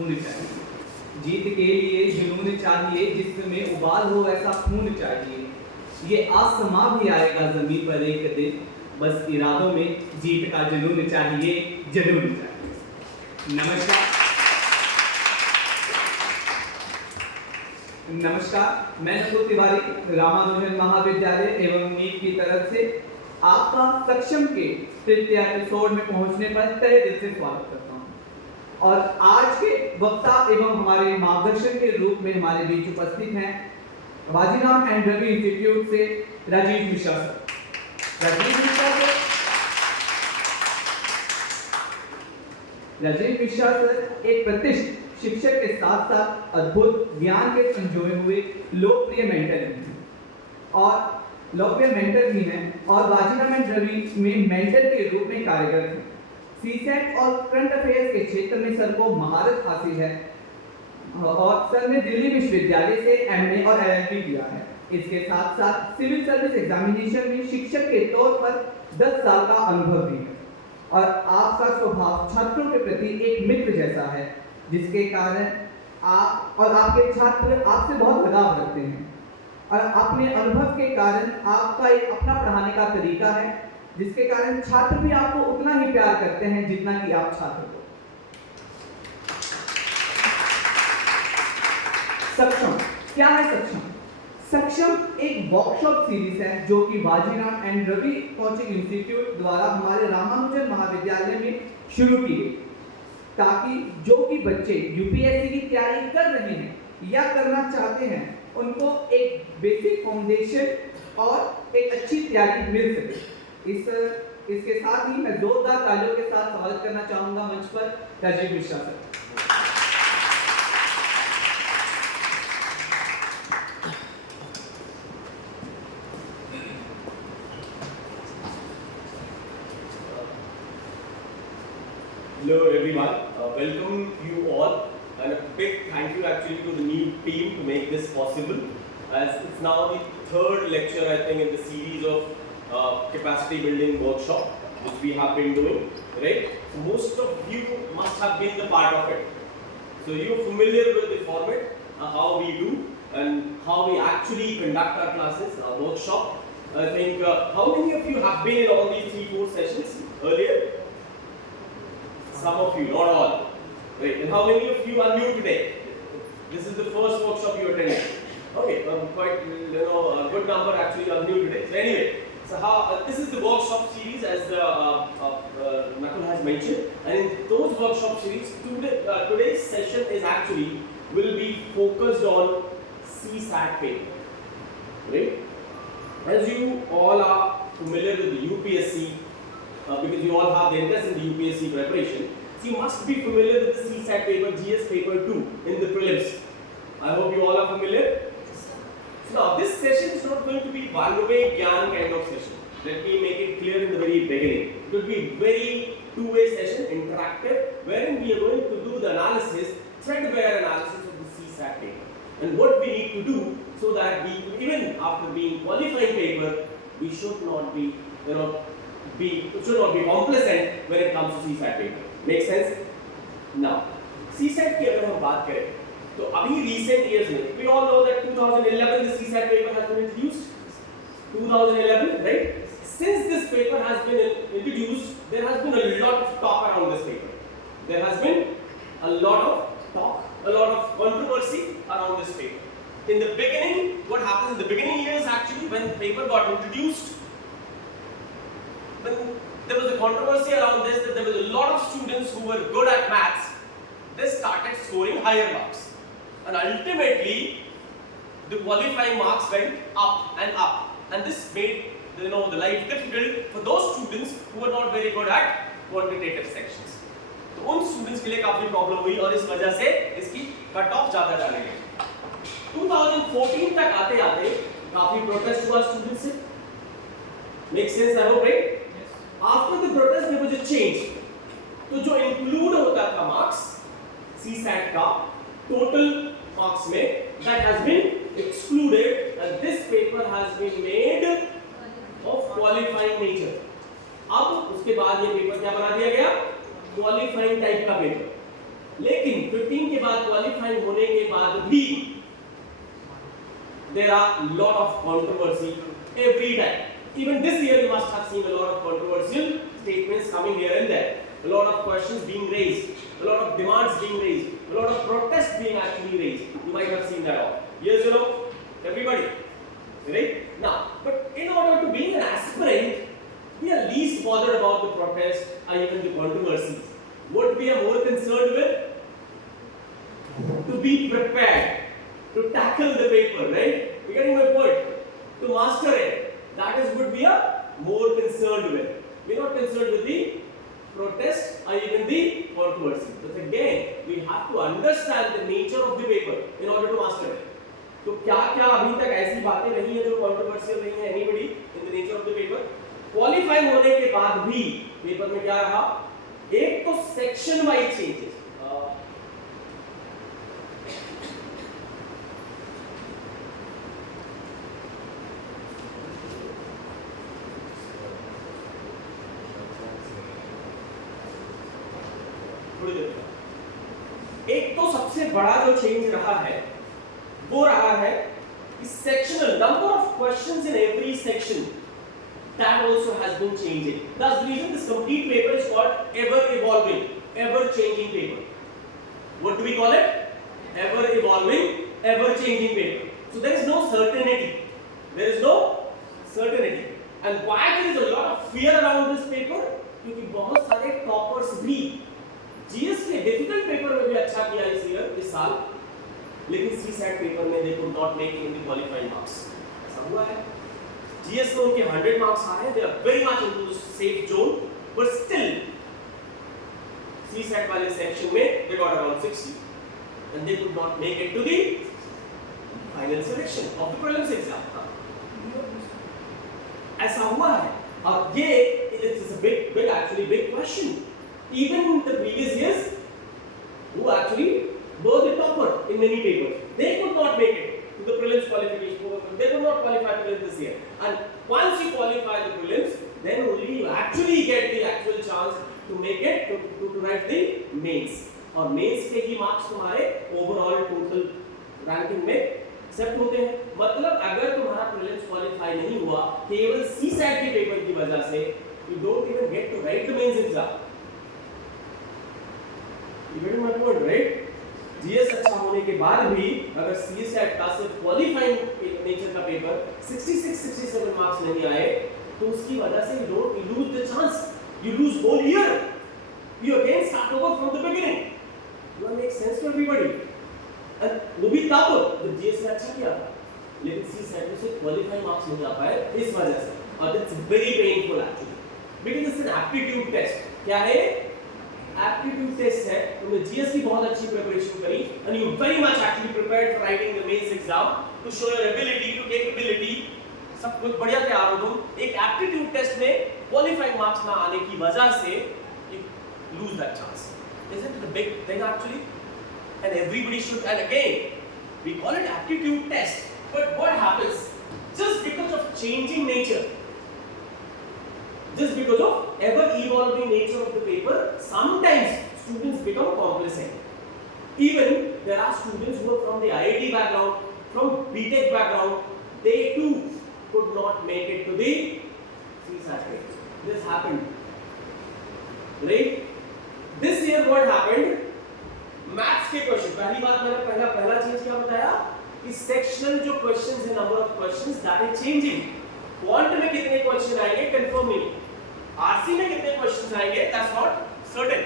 खून चाहिए, जीत के लिए जुनून चाहिए, जिसमें उबाल हो ऐसा खून चाहिए। ये आसमां भी आएगा ज़मीं पर एक दिन, बस इरादों में जीत का जुनून चाहिए, जुनून चाहिए। नमस्कार, मैं नकुल तिवारी रामानुजन महाविद्यालय एवं नीट की तरफ से आपका सक्षम के तृतीय एपिसोड में पहुंचने पर तहे दिल से स्वागत करता हूं। और आज के वक्ता एवं हमारे मार्गदर्शन के रूप में हमारे बीच उपस्थित हैं बाजीराम एंड रवि इंस्टीट्यूट से राजीव मिश्रा सर। राजीव मिश्रा सर एक प्रतिष्ठित शिक्षक के साथ साथ अद्भुत ज्ञान के संजोए हुए लोकप्रिय मेंटर भी हैं और बाजीराम एंड रवि में मेंटर के रूप में कार्यरत हैं। सीसेट और करंट अफेयर्स के क्षेत्र में सर को महारत हासिल है और सर ने दिल्ली विश्वविद्यालय से एमए और एलएलबी किया है। इसके साथ साथ सिविल सर्विस एग्जामिनेशन में शिक्षक के तौर पर 10 साल का अनुभव भी है और आपका स्वभाव छात्रों के प्रति एक मित्र जैसा है, जिसके कारण आप और आपके छात्र आपसे बहुत लगाव रखते हैं और अपने अनुभव के कारण आपका एक अपना पढ़ाने का तरीका है, जिसके कारण छात्र भी आपको उतना ही प्यार करते हैं जितना कि आप छात्र को। सक्षम क्या है? सक्षम एक वर्कशॉप सीरीज है जो कि Bajiram and Ravi coaching institute द्वारा हमारे रामानुजन महाविद्यालय में शुरू की गई, ताकि जो कि बच्चे यूपीएससी की तैयारी कर रहे हैं या करना चाहते हैं उनको एक बेसिक फाउंडेशन और एक अच्छी तैयारी मिल सके। इसके साथ ही मैं जोरदार तालियों के साथ स्वागत करना चाहूंगा मंच पर Rajeev Mishra sir. Hello everyone, welcome you all and a big thank you actually to the NEET team to make this possible, as it's now the third lecture I think in the series of capacity building workshop which we have been doing, right? So most of you must have been the part of it. So you're familiar with the format, how we do and how we actually conduct our classes, our workshop. I think how many of you have been in all these 3-4 sessions earlier? Some of you, not all. Right. And how many of you are new today? This is the first workshop you attended. Okay, quite a good number actually are new today. So anyway, so how this is the workshop series as Nakul has mentioned, and in those workshop series, today's session is actually will be focused on CSAT paper. Right? As you all are familiar with the UPSC. Because you all have the interest in the UPSC preparation, so you must be familiar with the CSAT paper, GS paper 2 in the prelims. I hope you all are familiar. So now this session is not going to be one-way Gyan kind of session. Let me make it clear in the very beginning. It will be very two-way session, interactive, wherein we are going to do the analysis, threadbare analysis of the CSAT paper. And what we need to do so that we, even after being qualifying paper, we should not be, it should not be complacent when it comes to CSAT paper. Make sense? Now, CSAT की अगर हम बात करें, तो अभी recent years में, we all know that 2011 the CSAT paper has been introduced. 2011, right? Since this paper has been introduced, there has been a lot of talk around this paper. There has been a lot of talk, a lot of controversy around this paper. In the beginning, what happens in the beginning years actually when the paper got introduced, when there was a controversy around this, that there was a lot of students who were good at maths, they started scoring higher marks, and ultimately the qualifying marks went up, and this made the life difficult for those students who were not very good at quantitative sections. तो उन students के लिए काफी problem हुई और इस वजह से इसकी कट ऑफ ज्यादा चले गए। 2014 तक आते आते काफी प्रोटेस्ट हुआ स्टूडेंट्स से। Make sense, I hope, right? After the protest there was a change. तो जो include होता था marks CSAT का total marks में, that has been excluded, and this paper has been made of qualifying nature. अब उसके बाद ये पेपर क्या बना दिया गया? Qualifying type का पेपर। लेकिन 15 के बाद क्वालिफाई होने के बाद भी there are lot of controversy every time. Even this year you must have seen a lot of controversial statements coming here and there, a lot of questions being raised, a lot of demands being raised, a lot of protests being actually raised. You might have seen that all. Yes, you know, everybody, right? Now, but in order to be an aspirant, we are least bothered about the protest or even the controversies. What we are more concerned with? To be prepared, to tackle the paper, right? You're getting my point? To master it. That is what we are more concerned with. We're not concerned with the protest or even the controversy. But again, we have to understand the nature of the paper in order to master it. तो क्या क्या अभी तक ऐसी बातें नहीं है जो कंट्रोवर्शियल नहीं है anybody in the nature of the paper qualify होने के बाद भी पेपर में क्या रहा एक तो सेक्शन वाइज चेंजेस एक तो सबसे बड़ा जो चेंज रहा है वो रहा है कि sectional number of questions in every section that also has been changing. That's the reason this complete paper is called ever evolving, ever changing paper. What do we call it? Ever evolving, ever changing paper. So there is no certainty. There is no certainty. And why there is a lot of fear around this paper? क्योंकि बहुत सारे toppers भी GS के difficult paper में भी अच्छा किया इस साल, लेकिन सीसैट पेपर में दे could not make in the qualifying marks. ऐसा हुआ है. जीएस में उनके 100 मार्क्स आए हैं, they are very much into the safe zone, but still CSAT वाले सेक्शन में they got around 60 and they could not make it to the final selection of the prelims exam. ऐसा हुआ है. अब ये it's a big actually big question. Even in the previous years, who actually were the topper in many papers, they could not make it to the prelims qualification. They could not qualify to this year. And once you qualify the prelims, then only you actually get the actual chance to make it to write the mains. और mains के ही marks तुम्हारे overall total ranking में accept होते हैं. मतलब अगर तुम्हारा prelims qualify नहीं हुआ केवल CSAT के पेपर की वजह से, you don't even get to write the mains exam. You get my point, right? GS अच्छा होने के बाद भी अगर सीएसएट का सिर्फ क्वालिफाइंग नेचर का पेपर 66-67 मार्क्स नहीं आए तो उसकी वजह से you lose the chance. You lose whole year. You again start over from the beginning. Does that make sense to everybody? And वो भी तब जब जीएस ने अच्छा किया था, लेकिन सीएसएट में सिर्फ क्वालिफाइंग मार्क्स नहीं आ पाए इस वजह से. और it's very painful actually because it's an aptitude test. क्या है? एप्टीट्यूड टेस्ट है. तुमने जीएस की बहुत अच्छी प्रिपरेशन करी and you very much actually prepared for writing the mains exam to show your ability to capability, सब कुछ बढ़िया तैयार हो तुम. एक एप्टीट्यूड टेस्ट में क्वालिफाइंग मार्क्स ना आने की वजह से you lose that chance. Isn't it a big thing actually? And everybody should, and again we call it aptitude test, but what happens just because of changing nature, just because of ever evolving nature of the paper, sometimes students become complacent. Even there are students who are from the IIT background, from BTech background, they too could not make it to the CSAT. This happened, right? This year what happened? Maths के question, पहली बात मैंने पहला चीज क्या बताया कि sectional जो क्वेश्चंस है, number of questions that is changing. Quant में कितने क्वेश्चन आएंगे कंफर्म नहीं. आरसी में कितने क्वेश्चंस आएंगे that's not certain.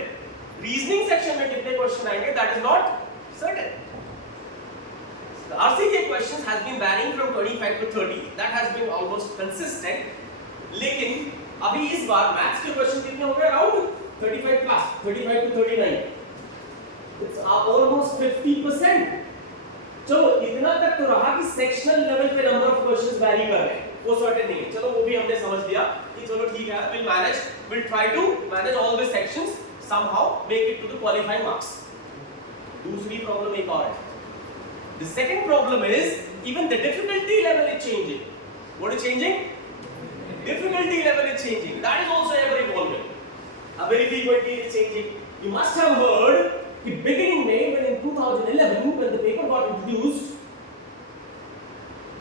Reasoning section में कितने क्वेश्चन आएंगे that is not certain. The RCK questions has been varying from 25 to 30. That has been almost consistent. लेकिन अभी इस बार मैथ्स के क्वेश्चन कितने हो गए? Around 35 plus, 35 to 39. It's almost 50%. चलो इतना तक तो रहा कि सेक्शनल लेवल पे नंबर ऑफ क्वेश्चंस वैरी कर रहे हैं, वो सर्टेन नहीं है. चलो वो भी हमने समझ लिया कि चलो ठीक है, we'll try to manage all the sections, somehow make it to the qualifying marks. दूसरी प्रॉब्लम एक और है. The second problem is even the difficulty level is changing. What is changing? Difficulty level is changing. That is also ever evolving. Very frequently it is changing. You must have heard कि beginning में when in 2011 when the paper got introduced,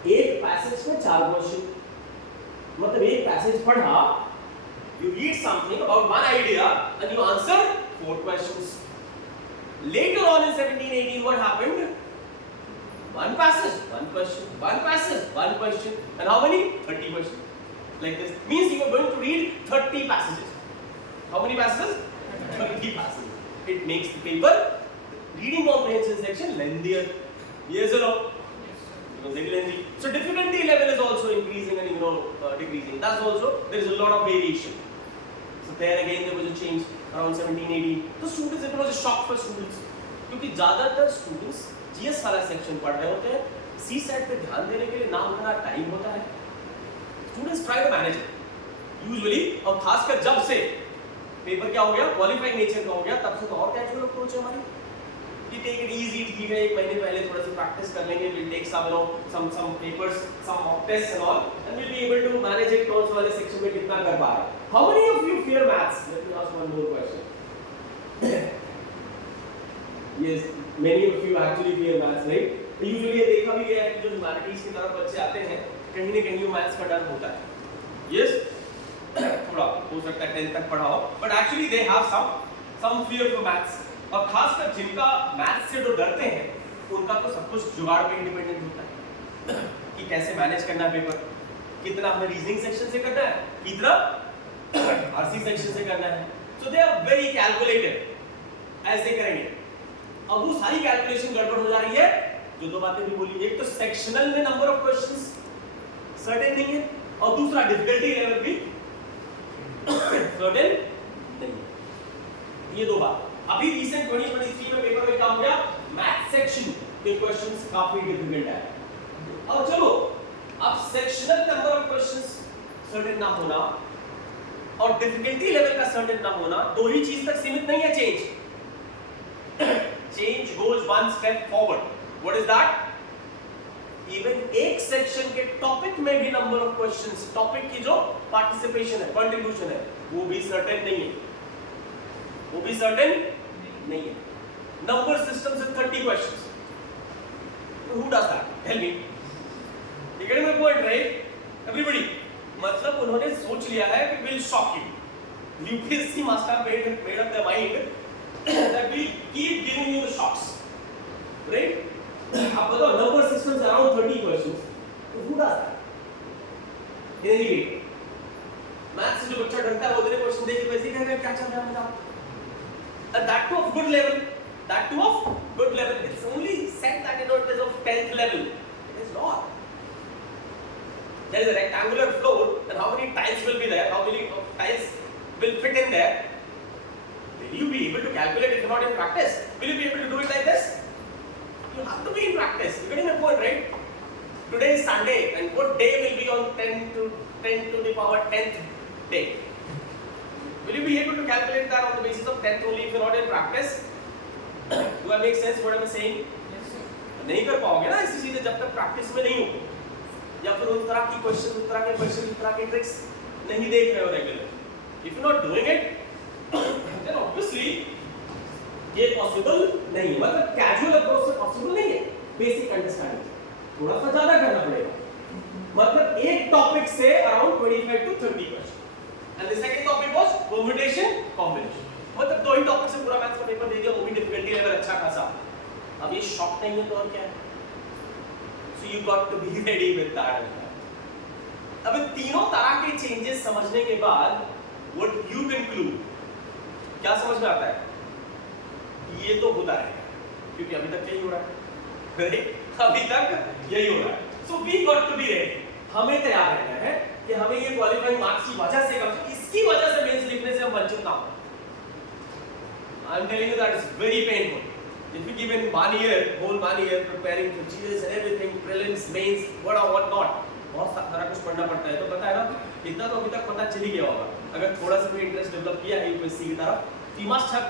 एक passage में 4 question, मतलब एक passage पढ़ा, you read something about one idea and you answer 4 questions. Later on in 17-18, what happened? One passage, one question, one passage, one question, and how many? 30 questions. Like this means you are going to read 30 passages. How many passages? 30 passages. It makes the paper, reading comprehension section, lengthier. Yes or no? It was very lengthy. So difficulty level is also increasing and decreasing. That's also, there is a lot of variation. So there again there was a change around 17-18. So students, it was a shock for students. क्योंकि ज़्यादातर students GS वाला section पढ़ रहे होते हैं, CSAT पे ध्यान देने के लिए ना उतना टाइम होता है. Students try to manage it usually, और खासकर जब से पेपर क्या हो गया, क्वालिफाइंग नेचर का हो गया, तब से तो और कैजुअल अप्रोच है हमारी. We take it easy, ठीक है, एक महीने पहले थोड़ा सा प्रैक्टिस कर लेंगे, we'll take some papers, some mock tests and all, and we'll be able to manage it. कौन से वाले सेक्शन में कितना कर पा रहे. How many of you fear maths? Let me ask one more question. Yes, many of you actually fear maths, right? Usually ये देखा भी गया है कि जो ह्यूमैनिटीज की तरफ बच्चे आते हैं, कहीं न कहीं वो मैथ्स का डर होता है. Yes, थोड़ा हो सकता है 10th तक पढ़ा हो, but actually they have some fear for maths. और खासकर जिनका मैथ्स से जो डरते हैं, उनका तो सब कुछ जुगाड़ पे इंडिपेंडेंट होता है कि कैसे मैनेज करना है पेपर, कितना हमें रीजनिंग सेक्शन से करना है, कितना आरसी सेक्शन से करना है. सो दे आर वेरी कैलकुलेटिव ऐसे करेंगे. अब वो सारी कैलकुलेशन गड़बड़ हो जा रही है. जो दो बातें भी बोली, एक तो सेक्शनल में नंबर ऑफ क्वेश्चंस सर्टेन नहीं है, और दूसरा डिफिकल्टी लेवल भी सर्टेन नहीं है. ये दो बात. अभी रिसेंट 2023 में पेपर में क्या हो गया, मैथ सेक्शन के क्वेश्चंस काफी डिफिकल्ट है. और चलो अब sectional number of questions certain ना होना और डिफिकल्टी लेवल का सर्टेन ना होना, दो ही चीज तक सीमित नहीं है change. Change goes one step forward. What is that? Even एक सेक्शन के टॉपिक में भी नंबर ऑफ क्वेश्चंस, टॉपिक की जो पार्टिसिपेशन है, कंट्रीब्यूशन है, वो भी सर्टेन नहीं है. वो भी सर्टेन नहीं है. नंबर सिस्टम से 30 questions. Who does that? Tell me. You getting my point, right? Everybody. मतलब उन्होंने सोच लिया है कि we'll shock you. UPSC must have made up their mind that we'll keep giving you the shocks, right? अब बताओ, number systems around 30 questions. Who does that? In any way, maths से जो बच्चा डरता है वो इतने क्वेश्चन देख के वैसे ही कहेगा क्या चल रहा है बताओ. That too of good level. That too of good level. It's only said that it is of 10th level. It is not. There is a rectangular floor, and how many tiles will be there? How many tiles will fit in there? Will you be able to calculate if you're not in practice? Will you be able to do it like this? You have to be in practice. You're getting my point, right? Today is Sunday, and what day will be on 10 to the power 10th day? Will you be able to calculate that on the basis of 10th only if you're not in practice? Do I make sense what I'm saying? Yes, sir. नहीं कर पाओगे ना ऐसी चीजें जब तक practice में नहीं हो, या फिर उस तरह की क्वेश्चन, उस तरह के ट्रिक्स नहीं देख रहे हो regular. If you're not doing it, then obviously ये पॉसिबल नहीं है. मतलब कैजुअल अप्रोच से पॉसिबल नहीं है. बेसिक अंडरस्टैंडिंग थोड़ा सा ज्यादा करना पड़ेगा. मतलब एक टॉपिक से around 25 to 30 question. And the second topic was permutation combination. मतलब दो ही टॉपिक से पूरा मैथ्स का पेपर दे दिया, वो भी डिफिकल्टी लेवल अच्छा खासा. अब ये शॉक नहीं है तो और क्या है? So you got to be ready with that. अब इन तीनों तरह के चेंजेस समझने के बाद what you conclude, क्या समझ में आता है? ये तो होता रहेगा, क्योंकि अभी तक यही हो रहा है. अभी तक यही हो रहा है. So we got to be ready. हमें तैयार रहना है कि हमें ये क्वालिफाइंग मार्क्स की वजह से, कम से इसकी वजह से मेंस लिखने से हम वंचित ना हो. I am telling you that is very painful. If you given 1 year, whole 1 year preparing for GS and everything, prelims, mains, what or what not, बहुत सारा कुछ पढ़ना पड़ता है. तो पता है ना, इतना तो अभी तक पता चल ही गया होगा. अगर थोड़ा सा भी इंटरेस्ट डेवलप किया है यूपीएससी की तरफ, you must have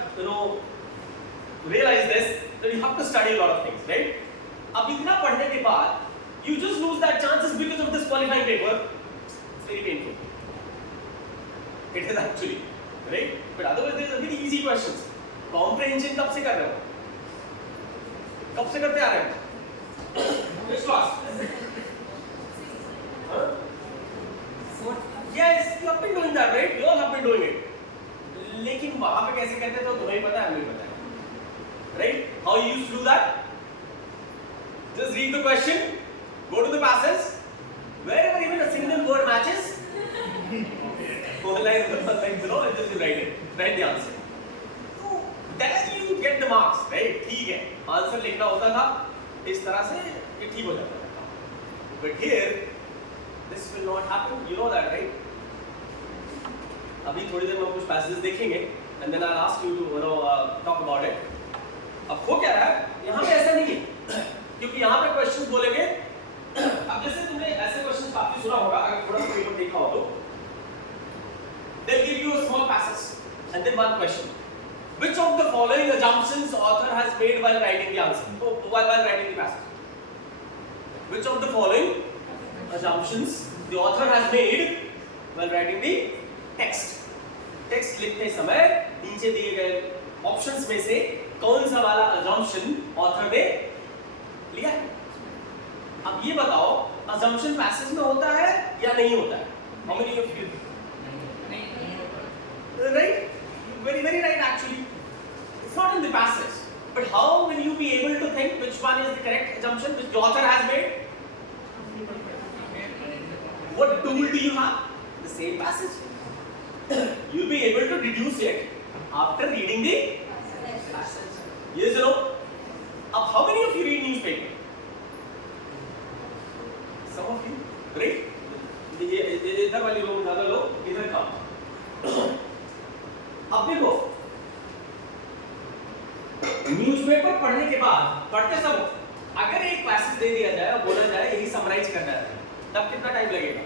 realized this that you have to study a lot of things, right? अब इतना पढ़ने के बाद you just lose that chances because of this qualifying paper. It's very painful. It is actually, right? But otherwise there is a very easy questions. Comprehension कब से कर रहे हो? कब से करते आ रहे हैं? Which class? Huh? Yes, you have been doing that, right? You all have been doing it. लेकिन वहां पे कैसे करते थे तो तुम्हें ही पता है, हमें पता है, right? How you used to do that? Just read the question, go to the passage, wherever even a single word matches, one line below, and just write it, write the answer. So then you get the marks, right? ठीक है, answer लिखना होता था, इस तरह से ये ठीक हो जाता था. But here, this will not happen. You know that, right? अभी थोड़ी देर में हम कुछ passages देखेंगे, and then I'll ask you to talk about it. अब हो क्या रहा है? यहाँ पे ऐसा नहीं है, क्योंकि यहाँ पे questions बोलेंगे. अब जैसे तुमने ऐसे questions काफी सुना होगा, अगर थोड़ा सा पेपर देखा हो तो, they'll give you a small passage and then one question. Which of the following assumptions author has made while writing the answer? While writing the passage? Which of the following assumptions the author has made while writing the text? Text लिखते समय नीचे दिए गए options में से कौन सा वाला assumption ऑथर ने लिया है? अब ये बताओ, assumption पैसेज में होता है या नहीं होता है? How many of you? Right? Very right actually. It's not in the passage. But how will you be able to think which one is the correct assumption which the author has made? What tool do you have? The same passage. You'll be able to deduce it after reading the passage. Yes or no? How many of you read newspaper? Some of you, right? इधर वाले लोग ज़्यादा लोग इधर कम. अब देखो, newspaper पढ़ने के बाद पढ़ते सब, अगर एक पैसेज दे दिया जाए और बोला जाए यही समराइज करना है, तब कितना टाइम लगेगा?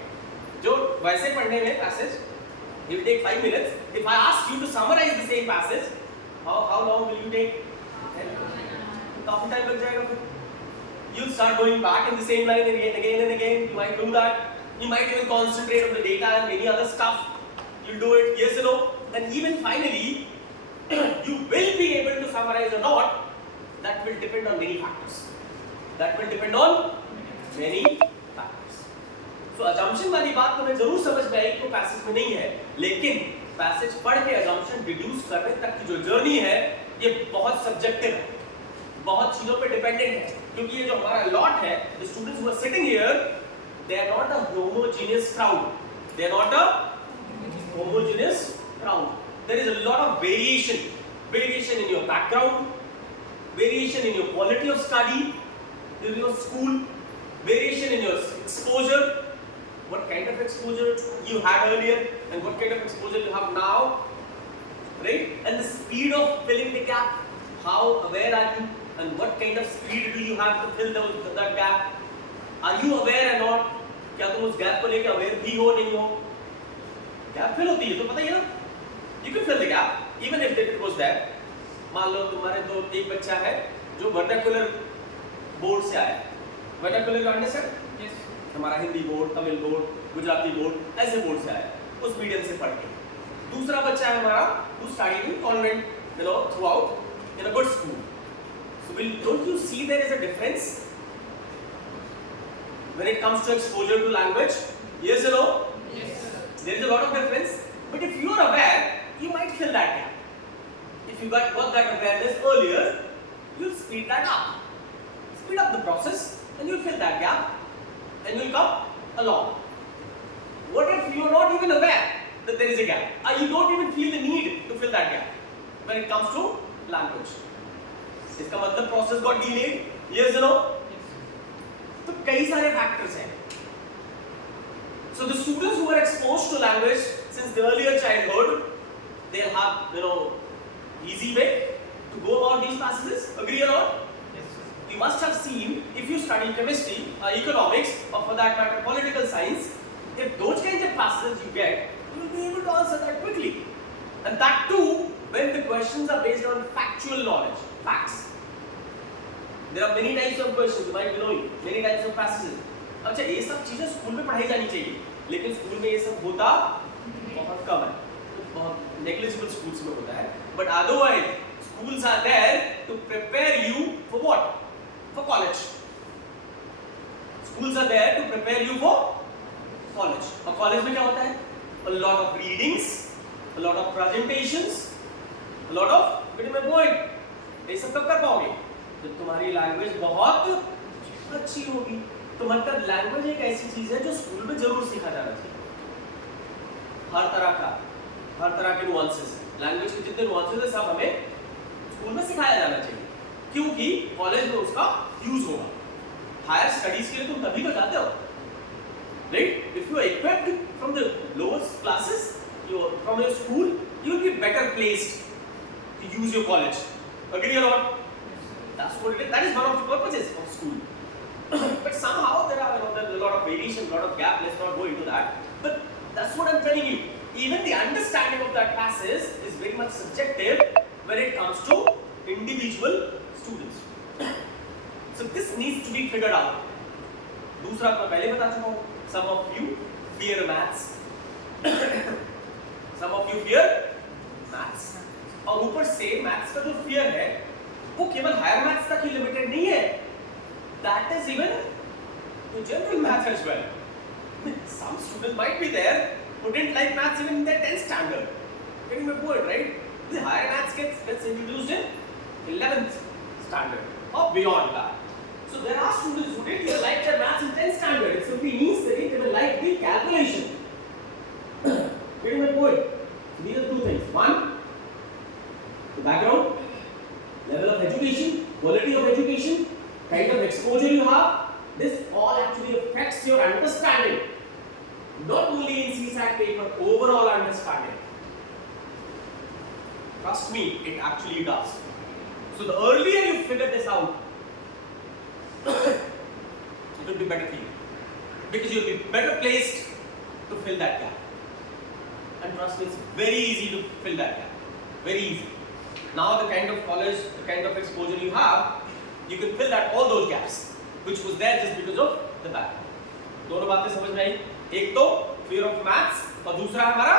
जो वैसे पढ़ने में passage it will take 5 minutes. If I ask you to summarize the same passage, how long will you take? काफी टाइम लग जाएगा फिर. You'll start going back in the same line again and again. You might do that. You might even concentrate on the data and many other stuff. You'll do it, yes or no? And even finally, you will be able to summarize or not. That will depend on many factors. That will depend on many factors. So assumption वाली बात तुम्हें जरूर समझ में आई तो passage में नहीं है, लेकिन पैसेज पढ़ के assumption डिड्यूस करने तक की जो जर्नी है ये बहुत सब्जेक्टिव है, बहुत चीजों पे डिपेंडेंट है, क्योंकि ये जो हमारा लॉट है, the students who are sitting here, they are not a homogeneous crowd. They are not a homogeneous crowd. There is a lot of variation in your background, variation in your quality of study, in your school, variation in your exposure, what kind of exposure you had earlier and what kind of exposure you have now, right? And the speed of filling the gap, how aware are you and what kind of speed do you have to fill that gap? Are you aware or not? क्या तुम उस gap को लेके aware भी हो नहीं हो? Gap fill होती है तो पता ही है ना? You can fill the gap even if it was there. मान लो तुम्हारे तो एक बच्चा है जो वर्नाकुलर बोर्ड से आया, वर्नाकुलर का अंडरस्टैंड? यस. हमारा Hindi board, Tamil board, Gujarati board, ऐसे बोर्ड से आया, उस मीडियम से पढ़ के. दूसरा बच्चा है हमारा who studied in convent, throughout in a good school. So don't you see there is a difference when it comes to exposure to language? Yes or no? Yes. There is a lot of difference. But if you are aware, you might fill that gap. If you got that awareness earlier, you'll speed that up. Speed up the process and you'll fill that gap and you'll come along. What if you are not even aware that there is a gap? You don't even feel the need to fill that gap when it comes to language. इसका मतलब process got delayed? Yes or no? तो कई सारे factors हैं. So the students who are exposed to language since the earlier childhood, they'll have easy way to go about these passages. Agree or not? Yes. You must have seen if you study chemistry, economics, or for that matter political science, if those kinds of passages you get, you will be able to answer that quickly. And that too when the questions are based on factual knowledge, facts. There are many types of questions, you might be knowing, many types of passages. अच्छा ये सब चीजें school में पढ़ाई जानी चाहिए, लेकिन school में ये सब होता बहुत कम है, बहुत negligible schools में होता है. But otherwise, schools are there to prepare you for what? Schools are there to prepare you for college. और college में क्या होता है? A lot of readings, a lot of presentations, a lot of getting my point. ये सब कब कर पाओगे? जब तुम्हारी लैंग्वेज बहुत अच्छी होगी। तो मतलब लैंग्वेज एक ऐसी चीज है जो स्कूल में जरूर सीखा जाना चाहिए। हर तरह के नुआंसेस, लैंग्वेज के जितने नुआंसेस है सब हमें स्कूल में सिखाया जाना चाहिए, क्योंकि कॉलेज में उसका यूज होगा। हायर स्टडीज के लिए तुम तभी तो जाते हो, right? If you are equipped from the lowest classes, from your school, you will be better placed to use your college. Agree or not? That's what it is. That is one of the purposes of school. But somehow there are a lot of variation, a lot of gap. Let's not go into that. But that's what I'm telling you. Even the understanding of that passage is very much subjective when it comes to individual students. So this needs to be figured out. दूसरा मैं पहले बता चुका हूँ. Some of you fear maths. Some of you fear maths. और ऊपर से maths का जो fear है, वो केवल higher maths तक ही limited नहीं है. That is even to general maths as well. Some students might be there who didn't like maths even in their 10th standard. Getting my point, right? The higher maths gets introduced in 11th standard or beyond that. So there are students who didn't even like their maths in 10th standard. It simply means that they will like the calculation. Getting my point? So these are two things. One, the background, level of education, quality of education, kind of exposure you have. This all actually affects your understanding. Not only in CSAT paper, overall understanding. Trust me, it actually does. So the earlier you figure this out, it will be better for you. Because you will be better placed to fill that gap. And trust me, it's very easy to fill that gap. Very easy. Now the kind of college, the kind of exposure you have, you can fill that all those gaps, which was there just because of the background. दोनों बातें समझ में आई? एक तो fear of maths और दूसरा हमारा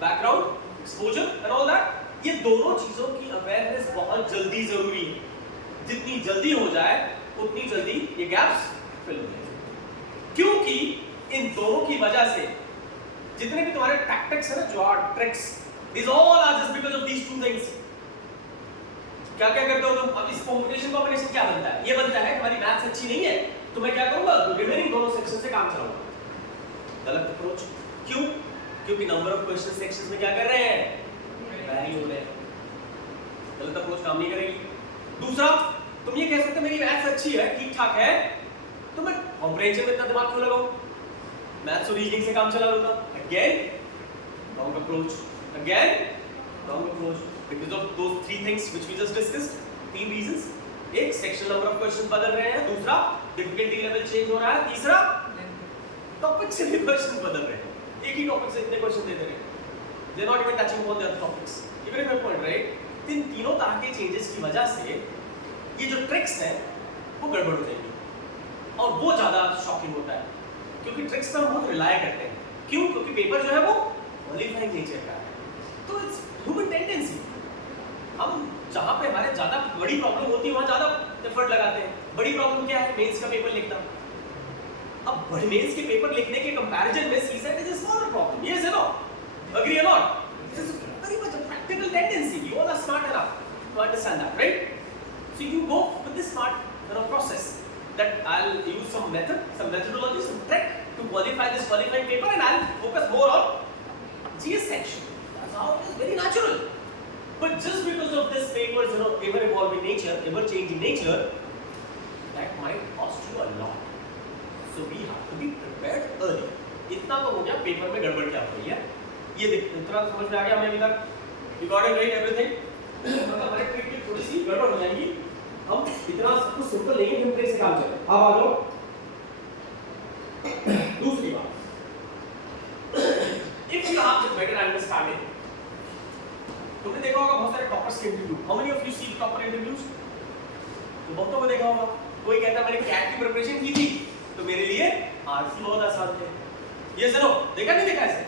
background, exposure and all that. ये दोनों चीजों की awareness बहुत जल्दी जरूरी है. जितनी जल्दी हो जाए, उतनी जल्दी ये gaps fill हो जाएंगे. क्योंकि इन दोनों की वजह से जितने भी तुम्हारे tactics है ना, जो tricks, these all are just because of these two things. क्या क्या करते हो तुम? अब इस कॉम्बिनेशन क्या बनता है? ये बनता है हमारी मैथ्स अच्छी नहीं है, तो मैं क्या करूंगा? रिमेनिंग दोनों सेक्शन से काम चलाऊंगा. गलत अप्रोच. क्यों? क्योंकि नंबर ऑफ क्वेश्चन सेक्शंस में क्या कर रहे हैं? वैरी हो रहे हैं. गलत अप्रोच काम नहीं करेगी. दूसरा, तुम ये कह सकते हो मेरी मैथ्स अच्छी है, ठीक ठाक है, तो मैं कॉम्प्रिहेंशन में इतना दिमाग क्यों लगाऊं? मैथ्स और रीजनिंग से काम चला लूंगा. Again wrong approach. Again wrong approach. Because of those three things which we just discussed, 3 reasons. एक, सेक्शन नंबर ऑफ क्वेश्चन बदल रहे हैं. दूसरा, डिफिकल्टी लेवल चेंज हो रहा है. तीसरा, टॉपिक से भी क्वेश्चन बदल रहे हैं. एक ही टॉपिक से इतने क्वेश्चन दे रहे हैं. They are not even touching on the other topics. You get my point, right? इन तीनों तरह के चेंजेस की वजह से ये जो ट्रिक्स हैं वो गड़बड़ हो जाएंगी. और वो ज़्यादा शॉकिंग होता है, क्योंकि ट्रिक्स पर हम बहुत रिलाय करते हैं. क्यों? क्योंकि पेपर जो है वो क्वालिफाइंग नेचर का है. तो इट्स ह्यूमन टेंडेंसी. हम जहाँ पे हमारे ज़्यादा बड़ी प्रॉब्लम होती है वहाँ ज़्यादा एफर्ट लगाते हैं. बड़ी प्रॉब्लम क्या है? मेंस का पेपर लिखना. अब बड़े मेंस के पेपर लिखने के कंपैरिजन में CSAT is a smaller problem. Yes और नो? एग्री और not? This is very much a practical tendency. You all are smart enough to understand that, right? So you go with this smart process that I'll use some method, some methodology, some trick to qualify this qualifying paper, and I'll focus more on GS section. That's how it is, very natural. But just because of this paper's ever evolving nature, ever changing nature, that might cost you a lot. So we have to be prepared early. इतना तो हो गया paper में गड़बड़ क्या हो रही है. ये देख, इतना समझ में आ गया हमें अभी तक. We got it right, everything. मतलब हमारे ट्रिक की थोड़ी सी गड़बड़ हो जाएगी. हम इतना सब कुछ सिंपल नहीं है, हम ट्रिक से काम चलें. अब आ जाओ दूसरी बात. If you have a better understanding, तुमने देखा होगा बहुत सारे टॉपर्स के interview. How many of you see topper interviews? तो बहुतों को देखा होगा. कोई कहता मैंने कैट की प्रिपरेशन की थी तो मेरे लिए आरसी बहुत आसान थे. ये सुनो, देखा नहीं देखा ऐसे?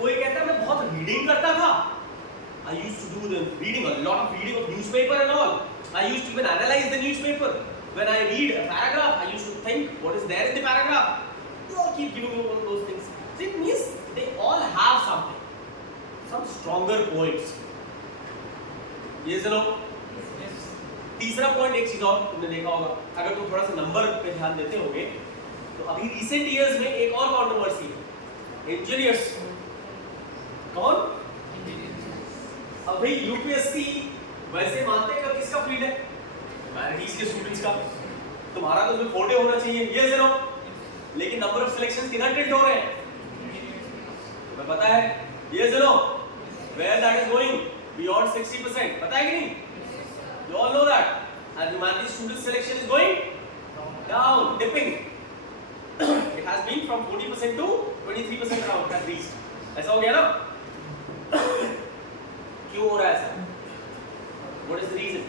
कोई कहता मैं बहुत रीडिंग करता था. I used to do the reading, a lot of reading of newspaper and all. I used to even analyze the newspaper. when I read a paragraph, I used to think what is there in the paragraph. They all keep giving you all those things. So it means they all have something, some stronger points. Yes or no? तीसरा point एक चीज और तुमने देखा होगा, अगर तुम थोड़ा सा नंबर पे ध्यान देते होगे तो अभी रिसेंट इयर्स में एक और कंट्रोवर्सी है, इंजीनियर्स। कौन? अभी यूपीएससी वैसे मानते हैं कि किसका फील्ड है? ह्यूमैनिटीज के स्टूडेंट्स का। तुम्हारा तो उसमें 40 होना चाहिए, ये ज़ीरो, लेकिन नंबर ऑफ सिलेक्शंस कितना टिल्ट हो रहे हैं तुम्हें पता है? ये zero, where that is going beyond 60%, पता है कि नहीं? You all know that. And humanities student selection is going down, dipping. It has been from 40% to 23% around, it has reached. ऐसा हो गया ना? क्यों हो रहा है ऐसा? What is the reason?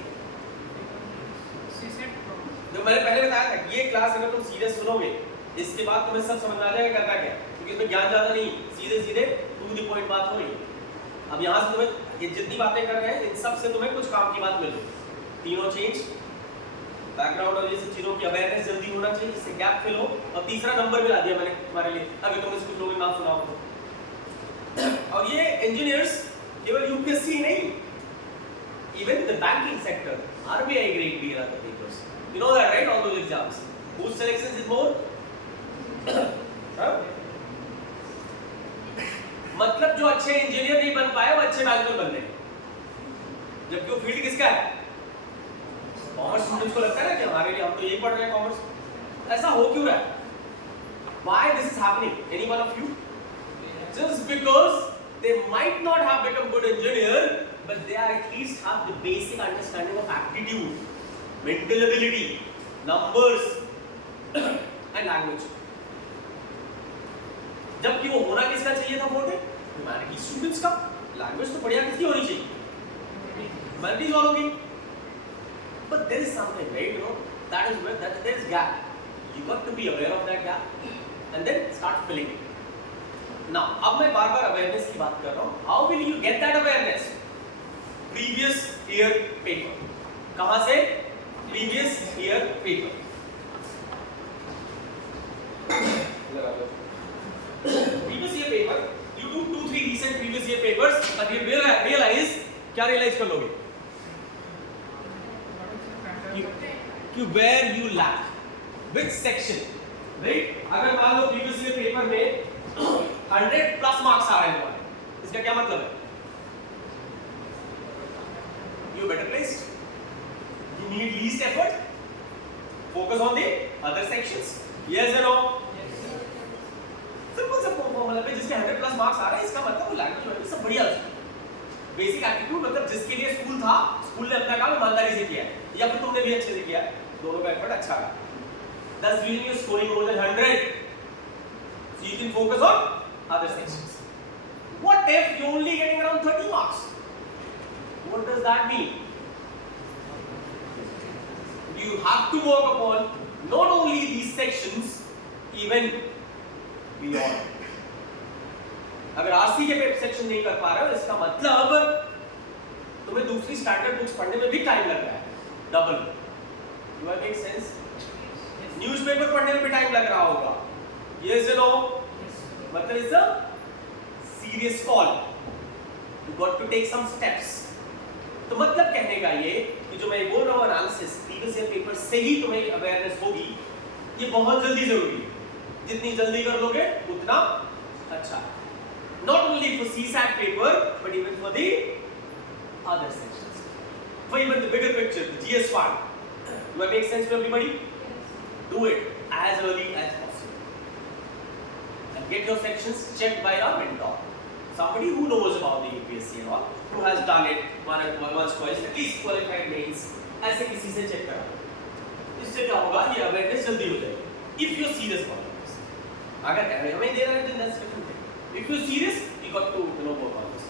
जो मैंने पहले बताया था, ये क्लास अगर तुम सीरियस सुनोगे, इसके बाद तुम्हें सब समझ आ जाएगा करना क्या, क्योंकि इसमें ज्ञान ज्यादा नहीं, सीधे सीधे टू द पॉइंट बात हो रही है। अब यहाँ से तुम्हें ये जितनी बातें कर रहे हैं, इन सब से तुम्हें कुछ काम की बात मिल रही है। तीनों चेंज, बैकग्राउंड और ये सब चीजों की अवेयरनेस जल्दी होना चाहिए, इससे गैप फिल हो। और तीसरा नंबर मिला दिया मैंने तुम्हारे लिए, अगर तुम इसको लोगों ने नाम सुना हो तो। और ये इंजीनियर्स केवल यूपीएससी नहीं, even the banking sector, RBI grade B are the papers, you know that right, all those exams whose selection is more मतलब जो अच्छे इंजीनियर नहीं बन पाए वो अच्छे बैंकर बन रहे हैं, जबकि वो फील्ड किसका है? कॉमर्स स्टूडेंट्स को लगता है ना कि हमारे लिए हम तो यही पढ़ रहे हैं कॉमर्स। ऐसा हो क्यों रहा है? Why this is happening? Any one of you? Just because they might not have become good engineer, but they are at least have the basic understanding of aptitude, mental ability, numbers and language. जबकि वो होना किसका चाहिए था? Forte humanities students का। Language तो बढ़िया किसकी होनी चाहिए? ह्यूमैनिटीज वालों की। But there is something, right? You know, that is where there is gap. You got to be aware of that gap and then start filling it. Now, अब मैं बार-बार awareness की बात कर रहा हूँ. How will you get that awareness? Previous year paper. कहाँ से? Previous year paper. Previous year paper. You do 2-3 recent previous year papers and you will realize, क्या realize कर लोगे? कि where you lack, which section, right? अगर मान लो previous year paper में 100 plus marks आ रहे हैं तुम्हारे, इसका क्या मतलब है? You better placed. You need least effort. Focus on the other sections. Yes or no? Simple formula पे जिसके 100 plus marks आ रहे हैं, इसका मतलब वो language में सब बढ़िया है। Basic attitude मतलब जिसके लिए स्कूल था, स्कूल ने अपना काम ईमानदारी से किया है, या फिर तुमने भी अच्छे से किया है, दोनों का एफर्ट अच्छा है। Thus reason you scoring more than 100, so you can focus on other sections. What if you only getting around 30 marks? What does that mean? You have to work upon not only these sections, even beyond. अगर RC के paper section नहीं कर पा रहे हो, इसका मतलब तुम्हें दूसरी स्टैंडर्ड बुक्स पढ़ने में भी टाइम लग रहा है, double. Do I make sense? Newspaper पढ़ने में भी टाइम लग रहा होगा, ये नो मतलब it's a serious call, you got to take some steps. तो मतलब कहने का ये कि जो मैं बोल रहा हूँ एनालिसिस प्रीवियस ईयर पेपर से ही तुम्हें अवेयरनेस होगी, ये बहुत जल्दी जरूरी है। जितनी जल्दी कर लोगे उतना अच्छा। Not only for CSAT paper, but even for the other sections. For even the bigger picture, the GS1. Do I make sense to everybody? Yes. Do it as early as possible. And get your sections checked by a mentor. Somebody who knows about the UPSC and all, who has done it once, twice, at least qualified mains. ऐसे किसी से check करा। इससे क्या होगा? ये awareness जल्दी हो जाएगी. If you're serious about this. अगर हमें दे रहे हैं तो that's different thing. If you're serious, you got to work on this.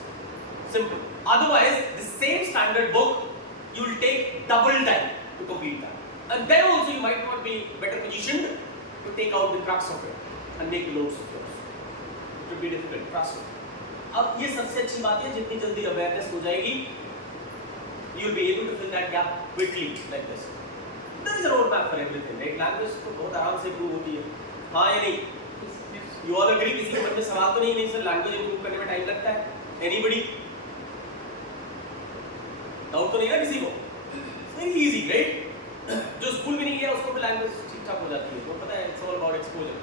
Simple. Otherwise, the same standard book, you will take double time to complete that. And then also you might not be better positioned to take out the crux of it and make notes of yours. It will be difficult. Trust me. अब ये सबसे अच्छी बात है, जितनी जल्दी awareness हो जाएगी, you will be able to fill that gap quickly like this. There is a roadmap for everything, right? Language तो बहुत आराम से improve होती है, हाँ या नहीं? You all agree? किसी के मन में सवाल तो नहीं सर language improve करने में time लगता है? Anybody? Doubt तो नहीं ना किसी को? Very easy, right? जो स्कूल भी नहीं गया उसको भी language ठीक ठाक हो जाती है, तो पता है it's all about exposure.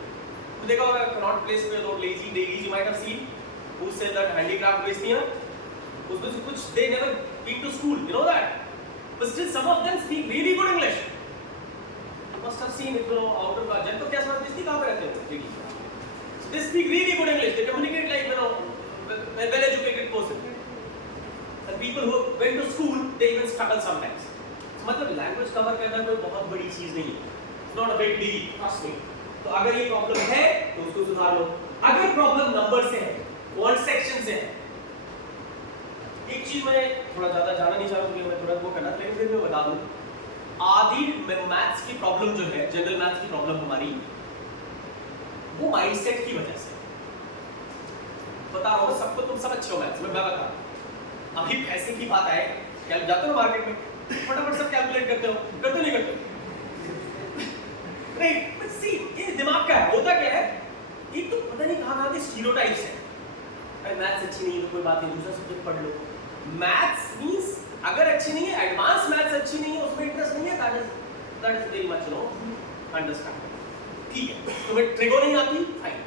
तो देखा होगा Connaught Place में those lazy dailies you might have seen, who sell that handicraft बेचती हैं, उसमें से कुछ they never been to school, you know that? But still some of them speak really good English. You must have seen it, you know, out of Jen तो क्या समझ जिसकी कहाँ पे रहते हैं? So they speak really good English. They communicate like, you know, a well-educated person. And people who went to school, they even struggle sometimes. So मतलब language cover करना कोई बहुत बड़ी चीज नहीं है. It's not a big deal, trust me. तो अगर ये problem है, तो उसको सुधार लो. अगर problem number से है, word section से है, एक चीज मैं थोड़ा ज्यादा जाना नहीं चाहूँ क्योंकि मैं थोड़ा वो करना, लेकिन फिर मैं बता दूं, आधी मैथ्स की प्रॉब्लम जो है, जनरल मैथ्स की प्रॉब्लम हमारी, वो माइंडसेट की वजह से। बता रहा हूँ सबको, तुम सब अच्छे हो मैथ्स में, मैं बता रहा हूँ। अभी पैसे की बात आए, क्या जाते हो मार्केट में, फटाफट सब कैलकुलेट करते हो, करते नहीं करते? राइट, बट सी ये दिमाग का है, होता क्या है, एक तो पता नहीं कहाँ के स्टीरियोटाइप्स है। अरे मैथ्स अच्छी नहीं है तो कोई बात नहीं, दूसरा सब्जेक्ट पढ़ लो। मैथ्स मींस अगर अच्छी नहीं है, एडवांस मैथ्स अच्छी नहीं है, उसमें इंटरेस्ट नहीं है, that is very much no understand. ठीक है, तुम्हें ट्रिगो नहीं आती, फाइन।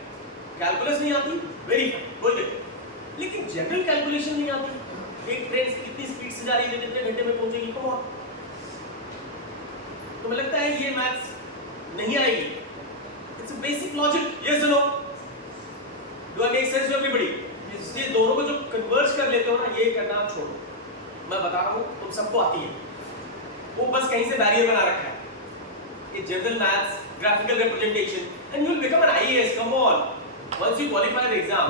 कैलकुलस नहीं आती, वेरी फाइन, बोल दे। लेकिन जनरल कैलकुलेशन नहीं आती, एक ट्रेन कितनी स्पीड से जा रही है, कितने घंटे में पहुंचेगी, कम ऑन। तुम्हें लगता है ये मैथ्स नहीं आएगी? It's a basic logic, yes और no? Do I make sense to everybody? ये दोनों को जो कन्वर्ज कर लेते हो ना, ये करना आप छोड़ो। मैं बता रहा हूँ तुम सबको आती है, वो बस कहीं से बैरियर बना रखा है। ये general maths, graphical representation, and you will become an IAS, come on. Once you qualify the exam,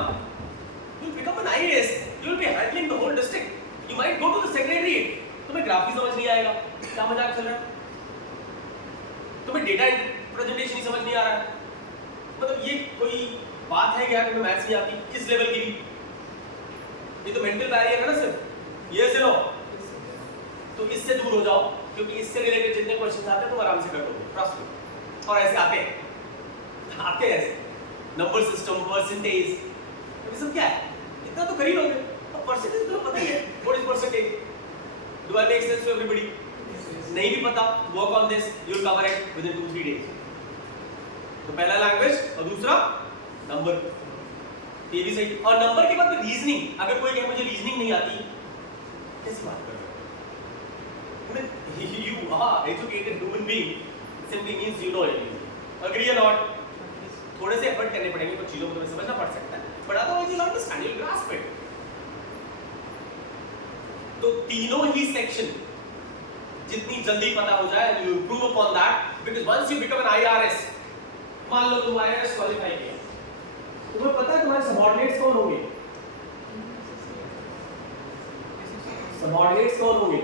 you will become an IAS, you will be handling the whole district, you might go to the secretariat. तुम्हें ग्राफी समझ नहीं आएगा, क्या मजाक चल रहा है? तुम्हें डेटा प्रेजेंटेशन ही समझ नहीं आ रहा है, मतलब ये कोई बात है क्या? तुम्हें मैथ्स नहीं आती इस लेवल की भी? ये तो मेंटल बैरियर है ना सिर्फ, यस नो? तो इससे दूर हो जाओ, क्योंकि इससे रिलेटेड जितने क्वेश्चंस आते हैं तुम आराम से कर दोगे, ट्रस्ट मी। और ऐसे आते हैं ऐसे नंबर सिस्टम, परसेंटेज, ये सब क्या है? इतना तो कर ही लोगे। अब परसेंटेज तो पता ही है, what is percentage? Do I make sense to everybody? नहीं भी पता, work on this, you will cover it within 2-3 days. तो पहला लैंग्वेज और दूसरा नंबर, ये भी सही। और नंबर के बाद रीजनिंग, अगर कोई कहे मुझे रीजनिंग नहीं आती, कैसी बात कर रहे हो? You are educated human being simply means you know everything. Agree or not? थोड़े से एफर्ट करने पड़ेंगे, कुछ चीजों को तुम्हें समझना पड़ सकता है, but otherwise you'll understand, you'll grasp it. तो तीनों ही सेक्शन जितनी जल्दी पता हो जाए, you improve upon that, because once you become an IRS, मान लो तुम IRS क्वालिफाई किया, तुम्हें पता है तुम्हारे सबऑर्डिनेट्स कौन होंगे? सबऑर्डिनेट्स कौन होंगे?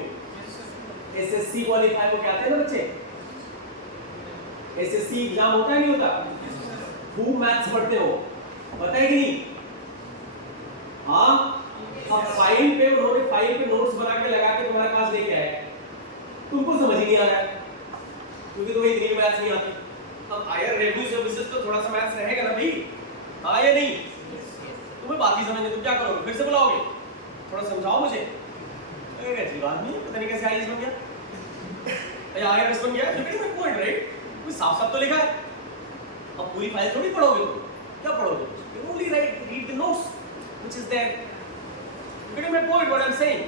एसएससी क्वालिफाई को कहते हैं ना बच्चे, एसएससी एग्जाम होता है नहीं होता? खूब मैथ्स पढ़ते हो, पता है कि नहीं? हाँ, अब फाइल पे उन्होंने फाइल पे नोट्स बना के लगा के तुम्हारे पास लेके आए, तुमको समझ ही नहीं आ रहा है क्योंकि तुम्हें इतनी मैथ्स नहीं आती। अब हायर रेवेन्यू सर्विसेज तो थोड़ा सा मैथ्स रहेगा ना भाई, हाँ या नहीं? तुम्हें बात ही समझ नहीं, तुम क्या करोगे? फिर से बुलाओगे, थोड़ा समझाओ मुझे। अरे बात नहीं, पता नहीं कैसे आईएएस बन गया, आईआरएस बन गया, लेकिन मैं पॉइंट राइट, कोई साफ साफ तो लिखा है। अब पूरी फाइल थोड़ी पढ़ोगे तुम, क्या पढ़ोगे? You only read the notes which is there. Getting my point what I'm saying?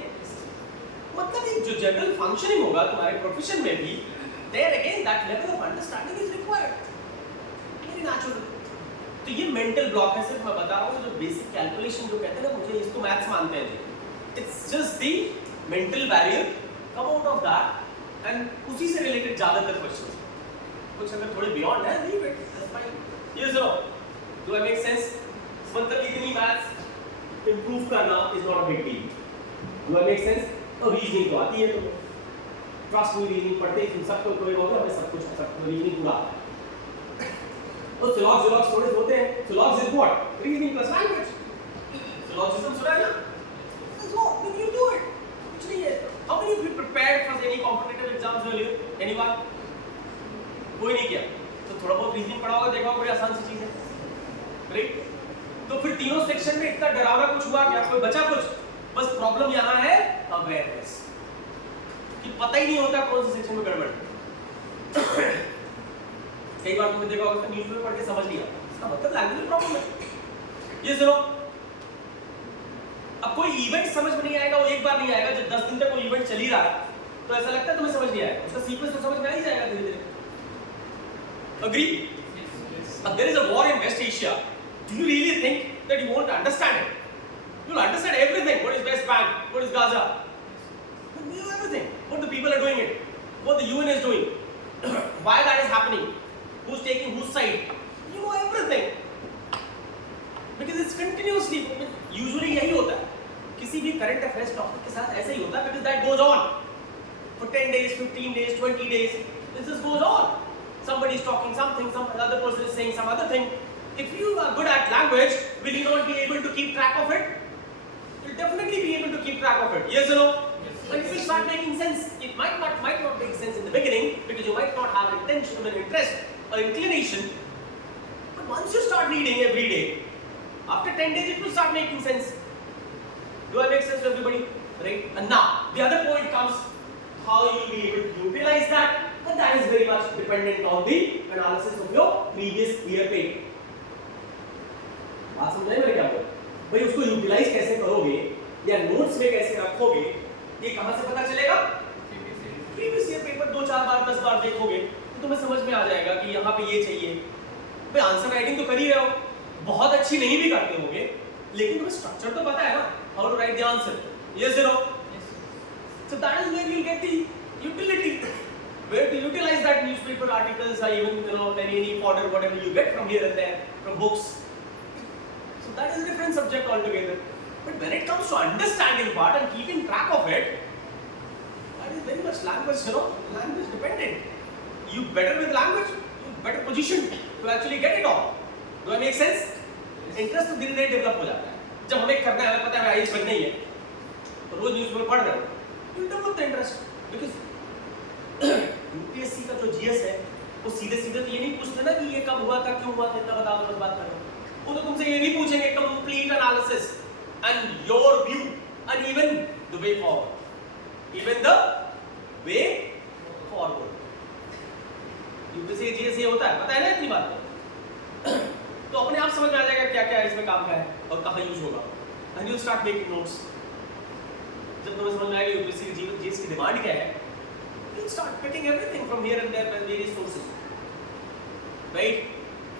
मतलब एक जो जनरल फंक्शनिंग होगा तुम्हारे प्रोफेशन में भी, there again that level of understanding is required. Very natural. तो ये मेंटल ब्लॉक है, सिर्फ मैं बता रहा हूँ, जो बेसिक कैलकुलेशन जो कहते हैं ना, मुझे इसको मैथ्स मानते हैं, it's just the mental barrier, come out of that, and उसी से रिलेटेड ज्यादातर क्वेश्चंस। कुछ अगर थोड़े बियॉन्ड है, leave it, that's fine. Yes no? Do I make sense? मतलब इतनी मैथ्स इंप्रूव करना is not a big deal. Do I make sense? और रीजनिंग तो आती है, तो ट्रस्ट मी, रीजनिंग पढ़ते ही तुम सबको कोई होगा, हमें सब कुछ सब रीजनिंग पूरा आता है। तो सिलॉग्स थोड़े होते हैं, syllogs is what? Reasoning plus language. Syllogism सुना है ना? That's what when you do it. कुछ नहीं है। How many of you prepared for any competitive exams earlier? Anyone? कोई नहीं किया, तो थोड़ा बहुत रीजनिंग पढ़ा होगा, देखा होगा, बड़ी आसान सी चीज है, राइट? तो फिर तीनों सेक्शन में इतना डरावना कुछ हुआ क्या? कोई बचा कुछ? बस प्रॉब्लम यहाँ है अवेयरनेस, कि पता ही नहीं होता कौन से सेक्शन में गड़बड़। कई बार तुमने देखा होगा न्यूज़ में पढ़ के समझ नहीं आता, इसका मतलब लैंग्वेज प्रॉब्लम है। ये सुनो, अब कोई इवेंट समझ में नहीं आएगा, वो एक बार नहीं आएगा। जब 10 दिन तक वो इवेंट चल ही रहा है तो ऐसा लगता है तुम्हें समझ नहीं आएगा, उसका सीक्वेंस तो समझ में आ ही जाएगा धीरे धीरे। Agree? But there is a war in West Asia. Do you really think that you won't understand it? You'll understand everything. What is West Bank? What is Gaza? You know everything. What the people are doing it. What the UN is doing. Why that is happening. Who's taking whose side. You know everything. Because it's continuously. Usually यही होता है. किसी भी current affairs topic के साथ ऐसा ही होता है. Because that goes on. For 10 days, 15 days, 20 days. This just goes on. Somebody is talking something, some other person is saying some other thing. If you are good at language, will you not be able to keep track of it? You'll definitely be able to keep track of it. Yes or no? Yes. But if it start making sense, it might not make sense in the beginning because you might not have intention, interest or inclination. But once you start reading every day, after 10 days it will start making sense. Do I make sense to everybody? Right? And now, the other point comes, how you will be able to utilize that. And that is very much dependent on the analysis of your previous year paper. बात समझ में क्या बोल? भाई उसको utilise कैसे करोगे या नोट्स में कैसे रखोगे, ये कहाँ से पता चलेगा? प्रीवियस ईयर पेपर 2-4 बार 10 बार देखोगे तो तुम्हें समझ में आ जाएगा कि यहाँ पे ये चाहिए। भाई आंसर राइटिंग तो कर ही रहे हो, बहुत अच्छी नहीं भी करते होगे, लेकिन तुम्हें स्ट्रक्चर तो पता है ना, how to write the answer. Yes और no? So that is where you get the utility. Where to utilize that newspaper articles or even any fodder whatever you get from here and there from books. So that is a different subject altogether. But when it comes to understanding part and keeping track of it, that is very much language, language dependent. You better with language, you better positioned to actually get it all. Do I make sense? Interest तो धीरे धीरे develop हो जाता है। जब हमें करना है, हमें पता है IAS बनना ही है, तो रोज न्यूज़पेपर पढ़ रहे हो, you develop the interest because UPSC का जो जीएस है वो सीधे सीधे तो ये नहीं पूछते ना कि ये कब हुआ था, क्यों हुआ था, इतना बता दो, बस बात करो। वो तो तुमसे ये भी पूछेंगे complete analysis and your view and even the way forward, even the way forward. UPSC GS ये होता है, पता है ना इतनी बात तो अपने आप समझ में आ जाएगा क्या क्या इसमें काम का है और कहाँ यूज होगा, and you start making notes. जब तुम्हें समझ में आएगा यूपीएससी जीएस की डिमांड क्या है, you'll start picking everything from here and there by various sources, right?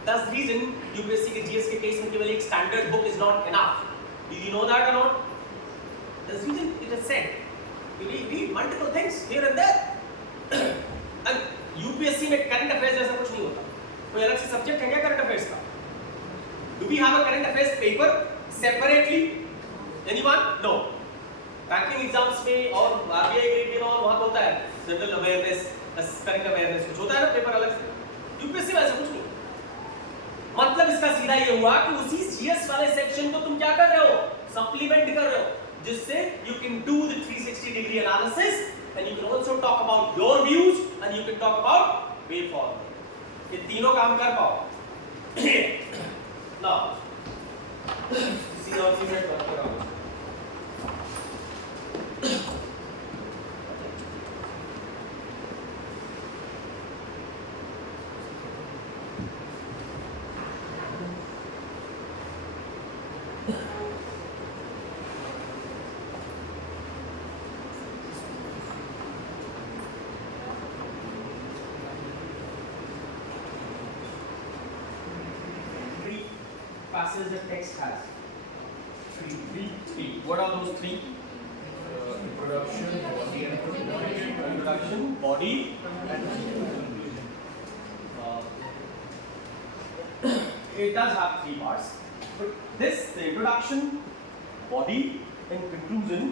That's the reason UPSC के GS के केस में केवल एक standard book is not enough. Do you know that or not? That's the reason it is said. You read multiple things here and there. And UPSC में current affairs जैसा कुछ नहीं होता। कोई अलग से subject है क्या current affairs का? Do we have a current affairs paper separately? Anyone? No. Banking exams में और आरबीआई ग्रेड में और वहां होता है जनरल अवेयरनेस, करंट अवेयरनेस कुछ होता है ना पेपर अलग से। यूपीएससी में ऐसा कुछ नहीं। मतलब इसका सीधा ये हुआ कि उसी जीएस वाले सेक्शन को तुम क्या कर रहे हो, सप्लीमेंट कर रहे हो, जिससे you can do the 360 degree analysis and you can also talk about your views and you can talk about way forward. ये तीनों काम कर पाओ। नाउ सी और सी सेट बात कर रहा हूं। Passes the text has three. What are those three? Introduction, body and conclusion. Introduction, body, and conclusion. It does have 3 parts. But this, the introduction, body, and conclusion,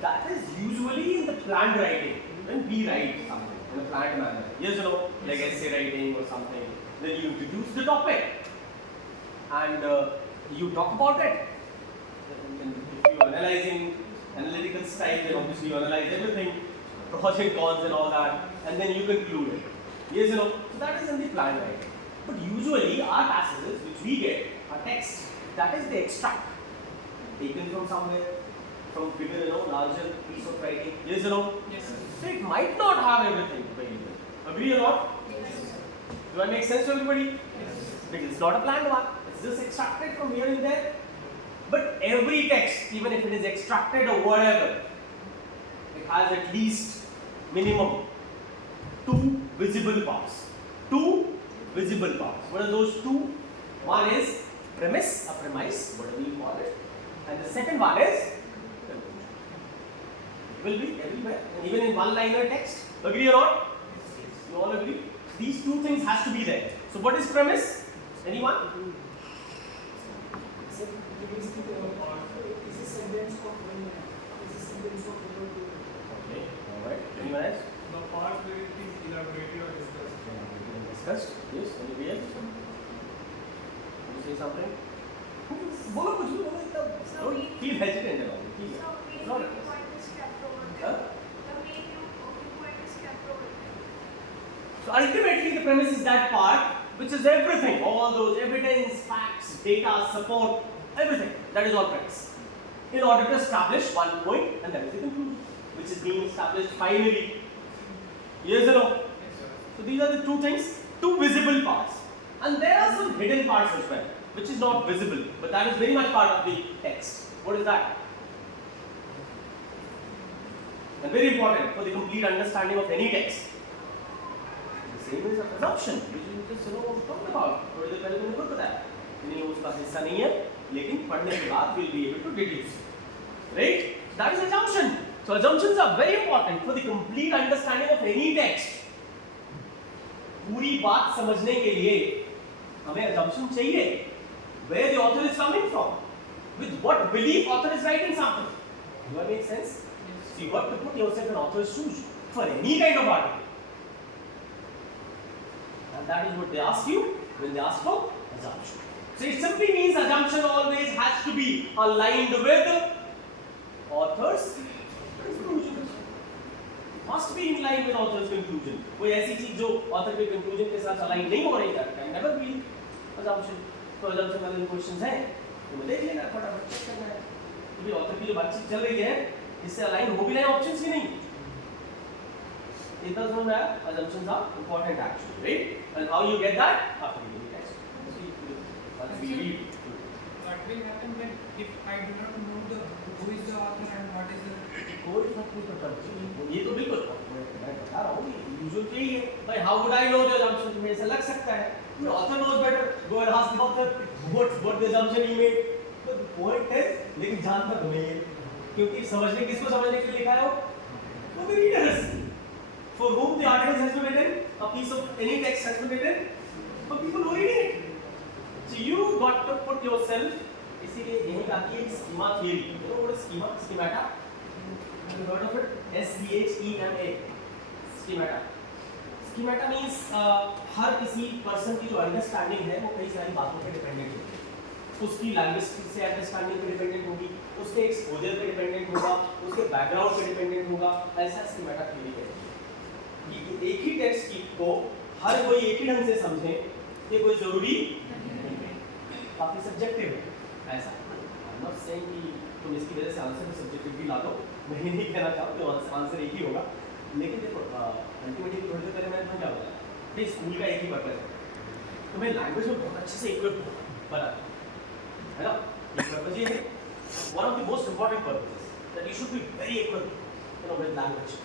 that is usually in the planned writing. When we write something in a planned manner, yes or no, like essay writing or something, then you introduce the topic. And you talk about it. If you are analyzing analytical style, then obviously you analyze everything, pros and cons and all that, and then you conclude it. Yes, you know. So that is in the planned writing. But usually our passages which we get are text. That is the extract taken from somewhere, from bigger, larger piece of writing. Yes, you know. Yes, sir. So it might not have everything very well. Agree or not? Do I make sense to everybody? Because it's not a planned one. It's just extracted from here and there. But every text, even if it is extracted or whatever, it has at least minimum 2 visible parts. 2 visible parts. What are those 2? One is premise, a premise, whatever you call it. And the second one is conclusion. It will be everywhere. And even in one-liner text. Agree or not? You all agree? These 2 things has to be there. So what is premise? Anyone? Okay. Alright. Anyone else? The part where it is elaborated or discussed. Discussed? Yes. Anybody else? Want to say something? बोलो कुछ भी बोलो एकदम. Don't feel hesitant about it. Please. Not at all. Huh? So ultimately the premise is that part which is everything, all those evidence, facts, data, support, everything. That is all premise. In order to establish one point, and that is the conclusion, which is being established finally. Yes or no? Yes, sir. So these are the 2 things, 2 visible parts. And there are some hidden parts as well, which is not visible, but that is very much part of the text. What is that? And very important for the complete understanding of any text. The same is an assumption, which we just talked about. थोड़ी देर पहले मैंने खुद बताया. नहीं उसका हिस्सा नहीं है, लेकिन पढ़ने के बाद we'll be able to deduce. Right? That is assumption. So assumptions are very important for the complete understanding of any text. पूरी बात समझने के लिए हमें assumption चाहिए. Where the author is coming from, with what belief author is writing something. Do that make sense? So you got to put yourself in author's shoes for any kind of article. And that is what they ask you when they ask for assumption. So it simply means assumption always has to be aligned with the author's conclusion. Must be in line with author's conclusion. कोई ऐसी चीज जो author के conclusion के साथ align नहीं हो रही है, can never be assumption. तो assumption वाले क्वेश्चंस हैं, तो देख लेना फटाफट चेक करना है. क्योंकि author की जो बातचीत चल रही है, इससे align हो भी रहे options की नहीं. इतना समझ में आया? Assumptions are important actually, right? And how you get that? After reading the text. Once we read. What will happen when if I do not know who is the author and what is the कोई फर्क नहीं पड़ता. ये तो बिल्कुल मैं बता रहा हूँ यूजुअल यही है. भाई how would I know the assumption? में ऐसा लग सकता है. The author knows better. Go and ask the author what the assumption he made. तो point है, लेकिन जानता तो नहीं है. क्योंकि समझने किसको समझने के लिए लिखा है वो? For the readers. For whom the article has been written, a piece of any text has been written, for people who read it. So you got to put yourself. इसीलिए यही आती है schema theory. You know what is schema? Schemata. Have you heard of it? SCHEMA. Schemata. Schemata means हर किसी person की जो understanding है वो कई सारी बातों पे dependent होती है. उसकी linguistic से understanding पे dependent होगी, उसके exposure पे dependent होगा, उसके background पे dependent होगा. ऐसा schemata theory है. कि एक ही टेक्स्ट को हर कोई एक ही ढंग से समझे ये कोई जरूरी नहीं. काफी सब्जेक्टिव है ऐसा. आई एम नॉट सेइंग कि तुम इसकी वजह से आंसर में सब्जेक्टिविटी ला दो. मैं नहीं कहना चाहता कि आंसर एक ही होगा. लेकिन देखो अल्टीमेटली थोड़ी देर पहले मैंने तुम्हें क्या बताया कि स्कूल का एक ही पर्पस है. तुम्हें लैंग्वेज में बहुत अच्छे से इक्विप बना है ना. ये पर्पस ये है one of the most important purposes that you should be very equip with language.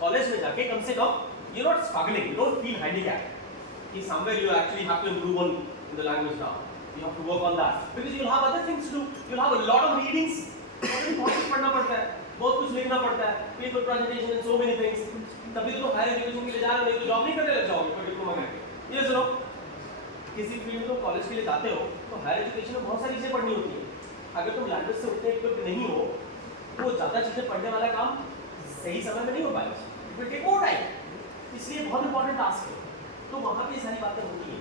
College में जाके कम से कम you not struggling, you don't feel handicapped कि somewhere you actually have to improve on the language now. You have to work on that because you will have other things to do. You will have a lot of readings. बहुत कुछ पढ़ना पड़ता है, बहुत कुछ लिखना पड़ता है, paper presentation and so many things. तभी तो हायर एजुकेशन के लिए जा रहे हो, नहीं तो जॉब नहीं करने लग जाओगे फिर डिप्लोमा करके. ये सुनो, किसी फील्ड में कॉलेज के लिए जाते हो तो हायर एजुकेशन में बहुत सारी चीजें पढ़नी होती है. अगर तुम लैंग्वेज से उतने इक्विप्ड नहीं हो तो ज़्यादा चीजें पढ़ने वाला काम सही समय में नहीं हो पाएगा. It will take more time. इसलिए बहुत इंपॉर्टेंट टास्क है. तो वहाँ पे सारी बातें होती हैं.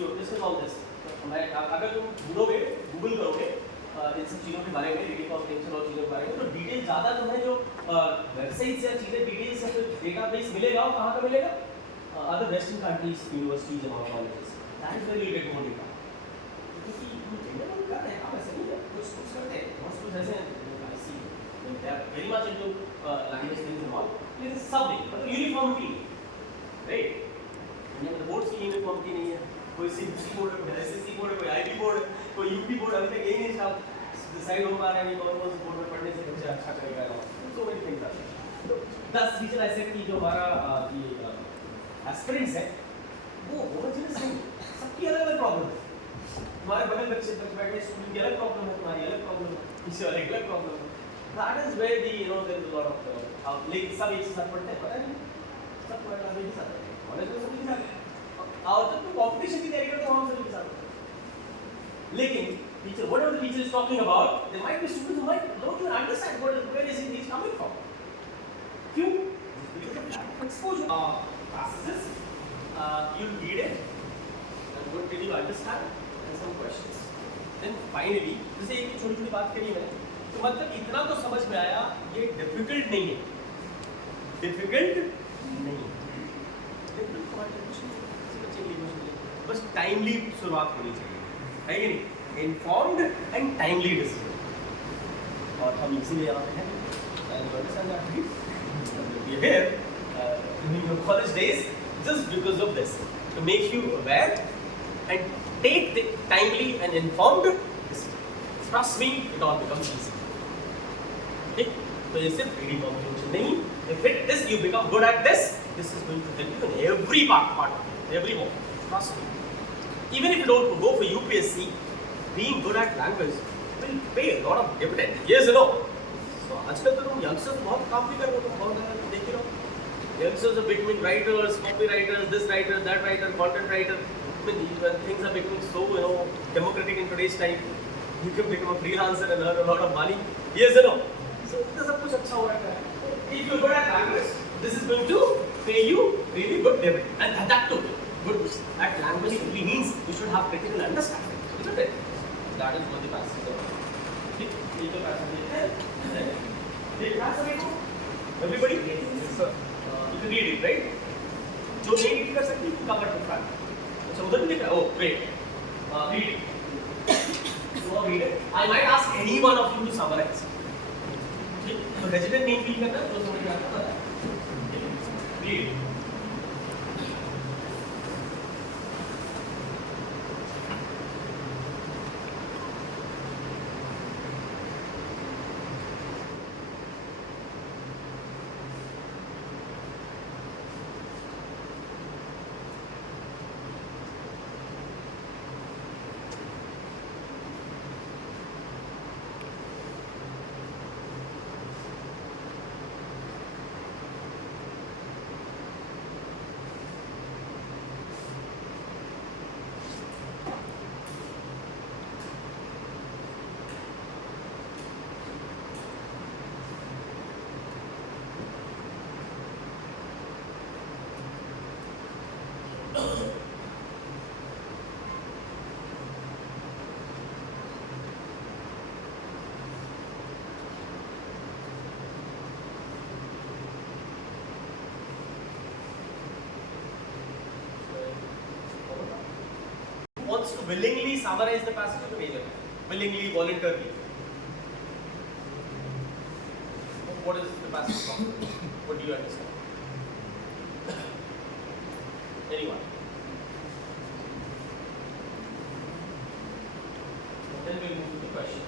You this is all this. अगर तुम ढूंढोगे, गूगल करोगे इन सब चीज़ों के बारे में, रेडियो कॉम्बिनेशन और चीज़ों के बारे में, तो डिटेल ज़्यादा तुम्हें जो वेबसाइट से चीज़ें डिटेल से डेटाबेस मिलेगा, और कहाँ का मिलेगा? Other western countries universities and colleges, that is where you get more data. क्योंकि हम जनरल कर रहे हैं, हम ऐसे नहीं है, कुछ करते हैं, कुछ ऐसे I see they are very much into language things and all, लेकिन सब नहीं, मतलब यूनिफॉर्मिटी, राइट? इंडिया में बोर्ड्स की यूनिफॉर्मिटी नहीं है, कोई सीबीएसई बोर्ड है, कोई एसएससी बोर्ड है, कोई आईबी बोर्ड है, कोई यूपी बोर्ड, अभी तक यही नहीं साहब डिसाइड हो पा रहा है कि कौन से बोर्ड में पढ़ने से बच्चा अच्छा करेगा। So many things are there. तो 10 रीजनल एसेट की जो हमारा ये एस्पिरेंट्स है, वो होमोजेनियस नहीं, सबकी अलग अलग प्रॉब्लम है। तुम्हारे बगल बच्चे बैठे स्टूडेंट की अलग प्रॉब्लम है, तुम्हारी अलग प्रॉब्लम है, किसी और एक अलग प्रॉब्लम है। That is where the there is a lot of लेकिन सब एक साथ पढ़ते हैं, पता नहीं सब पढ़ना भी साथ है, कॉलेज में सब एक साथ है, और जब तुम कॉम्पिटिशन की तैयारी करते हो हम सब एक साथ है। लेकिन teacher, whatever the teacher is talking about, there might be students who might don't even understand where is it coming from. Q, exposure passages, you'll read it, and what did you understand, and some questions. Then finally, जैसे एक छोटी छोटी बात करी मैंने, तो मतलब इतना तो समझ में आया, ये difficult नहीं है, difficult नहीं है, difficult हमारे कुछ नहीं, किसी बच्चे के लिए कुछ नहीं, बस टाइमली शुरुआत होनी चाहिए, है कि नहीं? Informed and timely decision. और हम इसीलिए यहाँ पे हैं, and you understand that, right? We are here during your college days just because of this, to make you aware and take the timely and informed decision. Trust me, it all becomes easy. Okay? So ये सिर्फ reading comprehension नहीं. If it is you become good at this, this is going to help you in every part of it, every moment. Trust me. Even if you don't go for UPSC, being good at language will pay a lot of dividend. Yes or no? So आजकल तो तुम youngsters बहुत काम भी कर रहे हो, तुम बहुत देख ही रहो. Youngsters are becoming writers, copywriters, this writer, that writer, content writer. I mean, things are becoming so democratic in today's time. You can become a freelancer and earn a lot of money. Yes or no? So this सब कुछ अच्छा हो रहा है. If you're good at language, this is going to pay you really good dividend. And that too, good at language simply means you should have critical understanding, isn't it? That is what the passage is. ठीक, ये तो passage है. ये passage है. Everybody? Yes, sir. You can read it, right? जो नहीं read कर सकती, you cover the fact. अच्छा, उधर भी लिखा है. Oh, wait. Read it. So read it. I might ask any one of you to summarize. ठीक, तो hesitant नहीं feel करना, जो समझ में आता है. Read it. Wants to willingly summarize the passage of the major, willingly, voluntarily. What is the passage from? What do you understand? Anyone? Then we'll move to the question.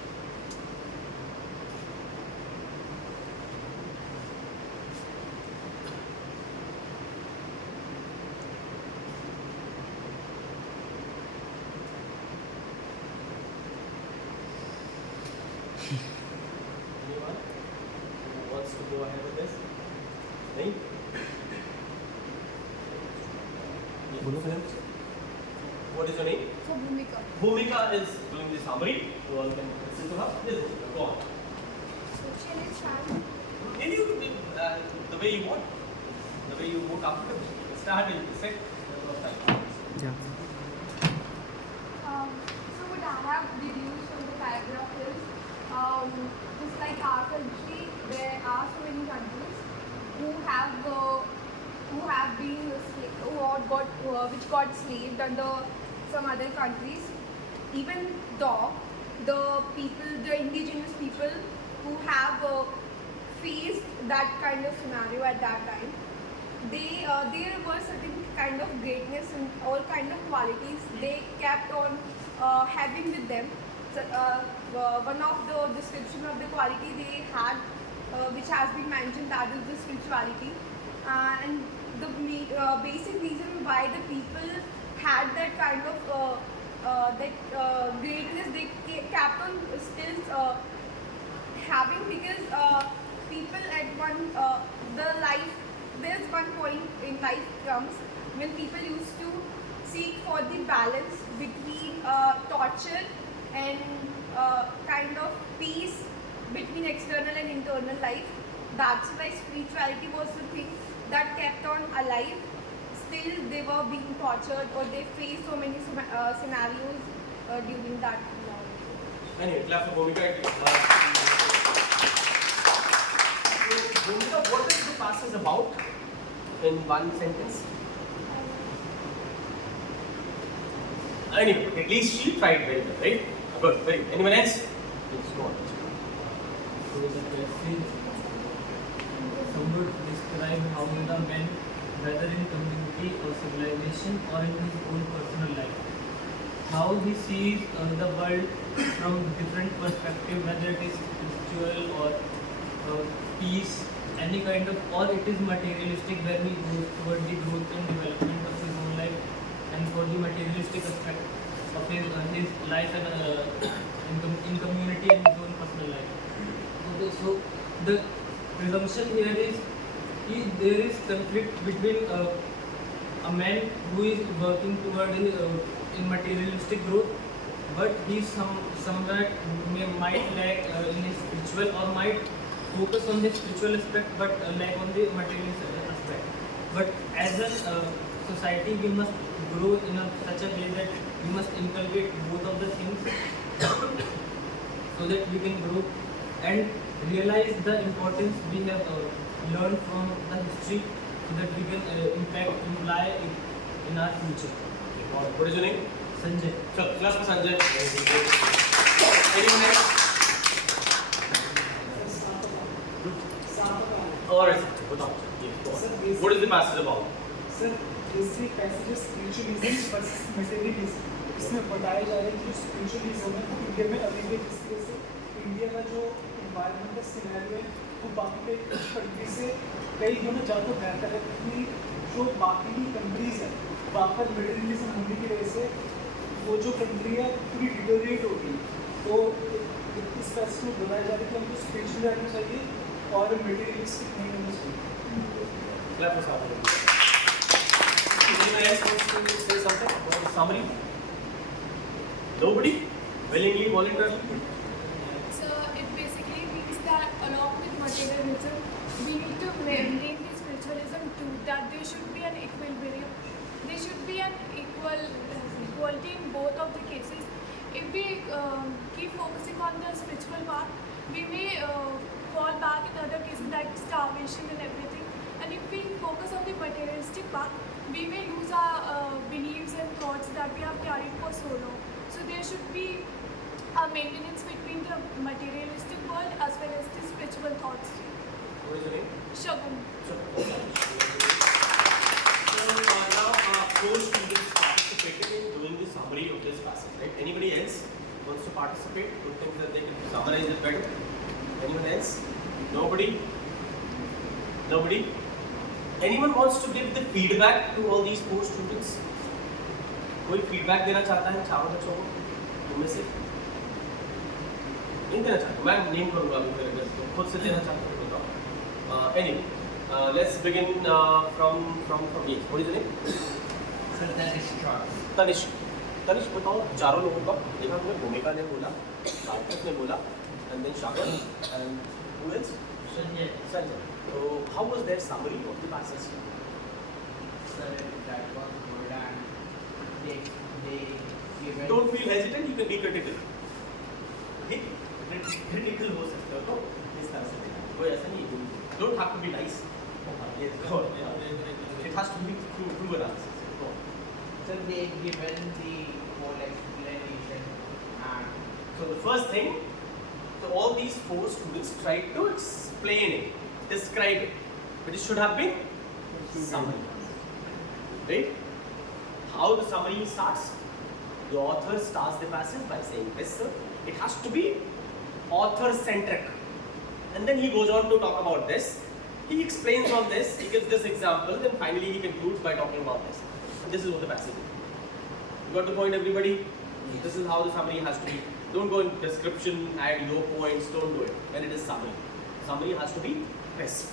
Anyone who wants to go ahead with this? नहीं? What is your name? For Bhumika. Bhumika is doing the summary, so all can listen to her. Yes, Bhumika, go on. So shall I start? Maybe you the way you want, the way you more comfortable. Start in the set. So what I have deduced from the paragraph is just like our country, there are so many countries who have been which got slaved under some other countries. Even though the indigenous people who have faced that kind of scenario at that time, there were certain kind of greatness and all kind of qualities they kept on having with them. So, one of the description of the quality they had, which has been mentioned, that is the spirituality, and the basic reason why the people had that kind of greatness they kept on still having, because people at there's one point in life comes when people used to seek for the balance between torture and kind of peace between external and internal life. That's why spirituality was the thing that kept on alive. Still they were being tortured, or they faced so many scenarios during that long. Anyway, clap for Bhumika. So, Bhumika, what is the passage about in one sentence? Anyway, at least she tried very well, right? Good, very good. Anyone else? Please go on. So the passage would describe how the man, whether in community or civilization or in his own personal life, how he sees the world from different perspective, whether it is spiritual or peace, any kind of, or it is materialistic, where he goes toward the growth and development of his own life, and for the materialistic aspect of his life and in community and his own personal life. Okay, so the presumption here is there is conflict between a man who is working toward in materialistic growth, but he somewhat might lack in his spiritual, or might focus on the spiritual aspect but lack on the materialistic aspect. But as a society, we must grow in such a way that we must inculcate both of the things so that we can grow and realize the importance we have learned from the history, so that we can imply it in our future. What is your name? Sanjay. So, class for Sanjay. Anyone else? Or is it? What is the passage about? Sir इससे passage spiritualism versus materialism, इसमें बताया जा रहा है कि जो spiritualism है India में अभी भी, जिसके से इंडिया का जो इन्वायरमेंटल सिनेरियो है वो बाकी के कंट्री से कई गुना ज़्यादा बेहतर है, क्योंकि जो बाकी की कंट्रीज है वहाँ पर मटेरियलिज्म होने की वजह से वो जो कंट्री है पूरी डिटोरिएट होगी। तो इस पैसेज में बताया जा रहा है कि हमको स्पिरिचुअल रहना चाहिए और मटेरियलिस्टिक नहीं होना चाहिए। Clap for Sanjay. Anyone else wants to say something about the summary? Nobody? Willingly, voluntarily? So it basically means that along with materialism, we need to maintain the spiritualism too. That there should be an equilibrium. There should be an equality in both of the cases. If we keep focusing on the spiritual part, we may fall back in other cases like starvation and everything. And if we focus on the materialistic part, we may lose our beliefs and thoughts that we have carried for so long. So there should be a maintenance between the materialistic world as well as the spiritual thoughts. What is your name? Shagun. So now four students participated in doing the summary of this passage, right? Anybody else wants to participate? Who thinks that they can summarize it better? Anyone else? Nobody? Nobody? Anyone wants to give the feedback to all these four students? कोई feedback देना चाहता है चारों बच्चों को? उनमें से? नहीं देना चाहता, मैं नेम करूँगा अभी फिर अगर तो खुद से देना चाहता हूँ बताओ. Anyway, let's begin from yes. What is your name? Sir, that is strong. Tanishq. Tanishq बताओ चारों लोगों का. देखा हमने भूमिका ने बोला, सार्थक ने बोला, and then Shagun and who else? Sanjay. Sanjay. So how was their summary of the passage? Sir, that was good, and they given. Don't feel hesitant. You can be critical. Okay? Critical practical हो सकते हो तो इस तरह से देना, कोई ऐसा नहीं, don't have to be nice, it has to be through analysis. So they given the whole explanation and So the first thing, so all these 4 students tried to explain it, describe it, but it should have been summary, right? How the summary starts? The author starts the passage by saying this, sir. It has to be author-centric, and then he goes on to talk about this. He explains on this. He gives this example, then finally he concludes by talking about this. And this is what the passage is. You got the point, everybody? This is how the summary has to be. Don't go in description, add your points. Don't do it. When it is summary, summary has to be crisp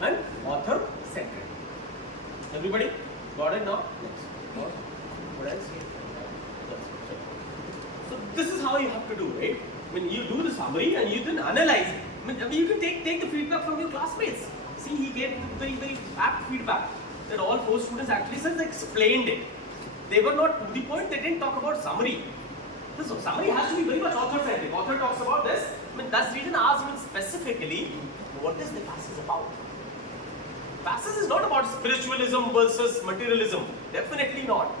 and author-centric. Everybody got it now? Next. What else? So this is how you have to do, right? When you do the summary and you then analyze it. I mean, you can take the feedback from your classmates. See, he gave very, very apt feedback that all 4 students actually said they explained it. They were not to the point. They didn't talk about summary. So summary has to be very much author-centric. Author talks about this. I mean, that's the reason I asked him specifically, what is the passage about? Passage is not about spiritualism versus materialism. Definitely not.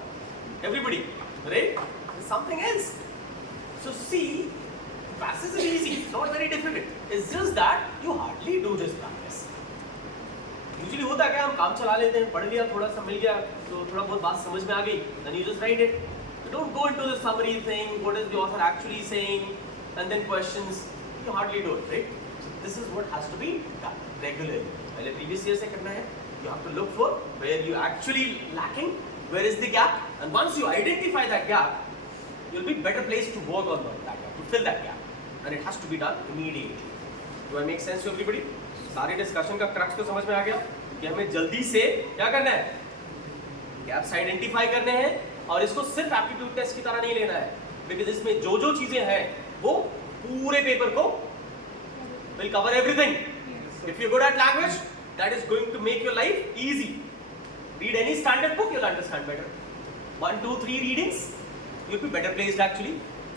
Everybody, right? It's something else. So see, passage is easy. It's not very difficult. It's just that you hardly do this practice. Usually होता है क्या, हम काम चला लेते हैं, पढ़ लिया, थोड़ा सा मिल गया, तो थोड़ा बहुत बात समझ में आ गई, then you just write it. You don't go into the summary thing, what is the author actually saying, and then questions. You hardly do it, right? So this is what has to be done regularly. पहले previous year से करना है. You have to look for where you actually lacking, where is the gap, and once you identify that gap, you'll be better placed to work on that gap, to fill that gap, and it has to be done immediately. Do I make sense to everybody? सारी discussion का crux तो समझ में आ गया कि हमें जल्दी से क्या करना है, गैप्स आइडेंटिफाई करने हैं, और इसको सिर्फ एप्टीट्यूड टेस्ट की तरह नहीं लेना है, बिकॉज इसमें जो जो चीजें हैं वो पूरे पेपर को will cover everything. If you good at language, that is going to make your life easy. Read any standard book, you'll understand better. 1, 2, 3 readings, you'll be better placed actually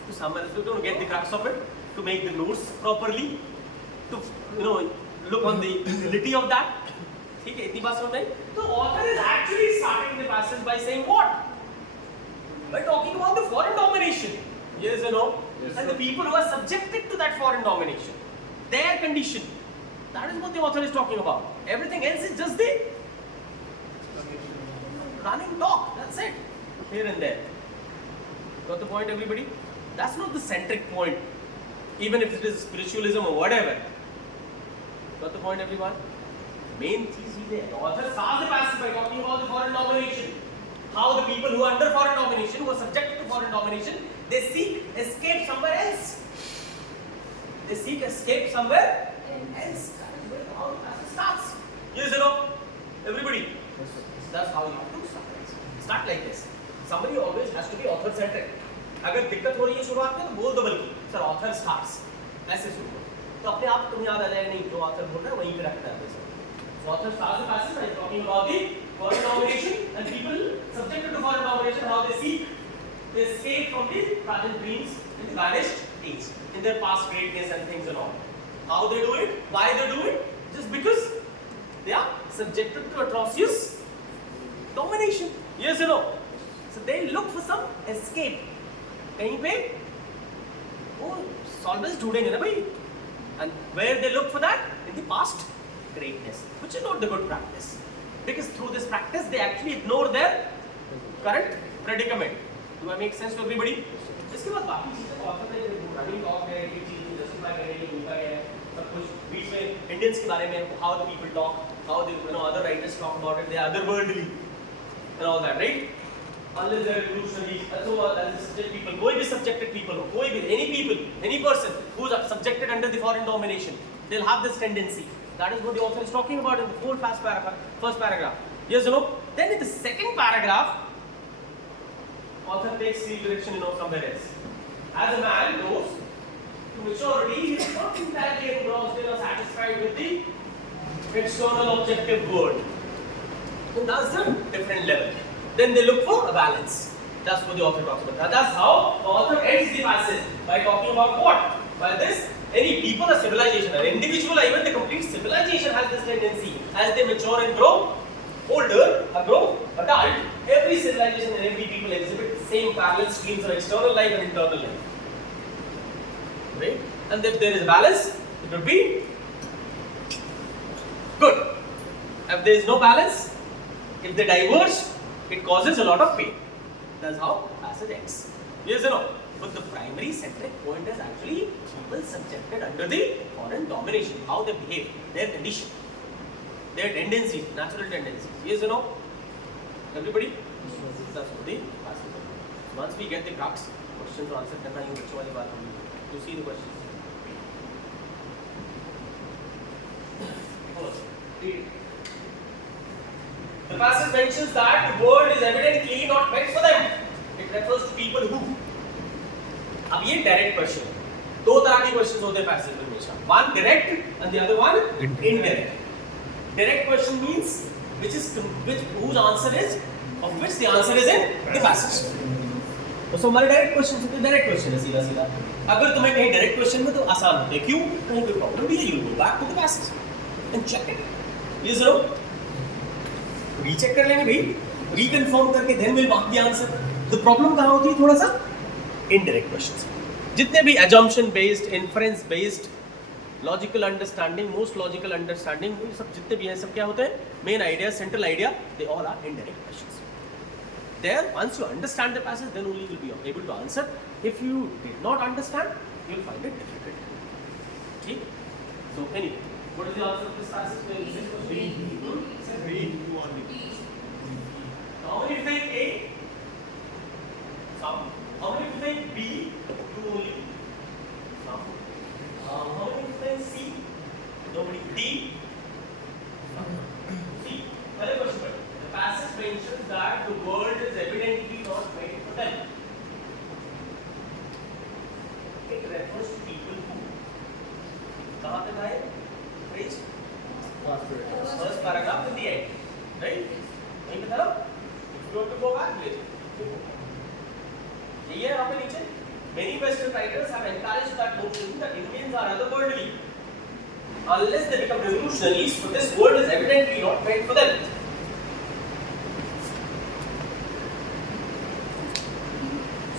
to summarize, to get the crux of it, to make the notes properly, to look on the utility of that. ठीक है, इतनी बात समझ में? तो author is actually starting the passage by saying what? By talking about the foreign domination. Yes or no? Yes, and the people who are subjected to that foreign domination, their condition. That is what the author is talking about. Everything else is just the running talk. That's it. Here and there. Got the point, everybody? That's not the centric point. Even if it is spiritualism or whatever. Got the point, everyone? Main thing is there. The author starts the passage by talking about the foreign domination. How the people who are under foreign domination, who are subjected to foreign domination, they seek escape somewhere else. They seek escape somewhere else. That is where how the passage starts. Yes or no? Everybody? That's how you have to start. Start like this. Somebody always has to be author-centric. अगर दिक्कत हो रही है शुरुआत में तो बोल दो बल्कि सर ऑथर स्टार्ट्स, ऐसे शुरू करो तो अपने आप तुम्हें याद आ जाएगा, नहीं जो ऑथर बोल रहा है वहीं पे रखना है. So author starts the passage by talking about the foreign domination and people subjected to foreign domination, how they seek to escape from the present dreams in the vanished days, in their past greatness and things and all. How they do it, why they do it, just because they are subjected to atrocious domination. Yes or no? So they look for some escape. कहीं पे वो सॉल्वेंस ढूंढेंगे ना भाई, and where they look for that, in the past greatness, which is not the good practice, because through this practice they actually ignore their current predicament. Do I make sense to everybody? इसके बाद बाकी चीजें तो author ने running talk है, ये चीजें justify करेंगे, भूलता है सब कुछ, बीच में इंडियंस के बारे में, how the people talk, how the other writers talk about it, they are otherworldly and all that, right? Unless they are revolutionary, so as subject people, कोई भी subjected people हो, कोई भी, any people, any person who is subjected under the foreign domination, they'll have this tendency. That is what the author is talking about in the whole first paragraph. Yes or no? Then in the second paragraph, author takes the direction somewhere else. As a man grows to maturity, he is not entirely engrossed or satisfied with the external objective world. And that's a different level. Then they look for a balance. That's what the author talks about. That's how the author ends the passage by talking about what? By this any people or civilization, an individual or even the complete civilization has this tendency as they mature and grow older or grow adult. Every civilization and every people exhibit the same parallel streams of external life and internal life. Right? And if there is a balance, it would be good. If there is no balance, if they diverge, it causes a lot of pain. That's how the passage ends. Yes or no? But the primary centric point is actually people subjected under the foreign domination, how they behave, their condition, their tendencies, natural tendencies. Yes or no? Everybody? That's what the passage is. Once we get the crux, question to answer करना ये बच्चों वाली बात होगी. You see the questions. Read it. The passage mentions that the world is evidently not meant for them. It refers to people who. अब ये direct question है. दो तरह के questions होते हैं passage में हमेशा. One direct and the other one indirect. Direct question means whose answer is of which the answer is in the passage. तो हमारे direct question से direct question है सीधा सीधा. अगर तुम्हें कहीं direct question में तो आसान होता है. क्यों? कहीं कोई problem भी है, you go back to the passage and check it. Yes or no? Recheck कर लेंगे भाई, रिकन्फर्म करके then we'll mark the answer. The problem कहाँ होती है थोड़ा सा indirect questions. जितने भी assumption based, inference based, logical understanding, most logical understanding, ये सब जितने भी हैं सब क्या होते हैं? Main idea, central idea, they all are indirect questions. There, once you understand the passage, then only you will be able to answer. If you did not understand, you will find it difficult. ठीक? So anyway, what is the answer of this passage? B. How many think A? Some. How many think B? Two only. Some. How many think C? Nobody. D? C. Another question. The passage mentions that the world is evidently not made for them. It refers to people who. कहाँ पे था ये? Phrase? First paragraph in the end. Right? वहीं पे था ना? If you want to go back, please. यही है यहाँ पे नीचे. Many Western writers have encouraged that notion that Indians are otherworldly. Unless they become revolutionaries, for this world is evidently not made for them.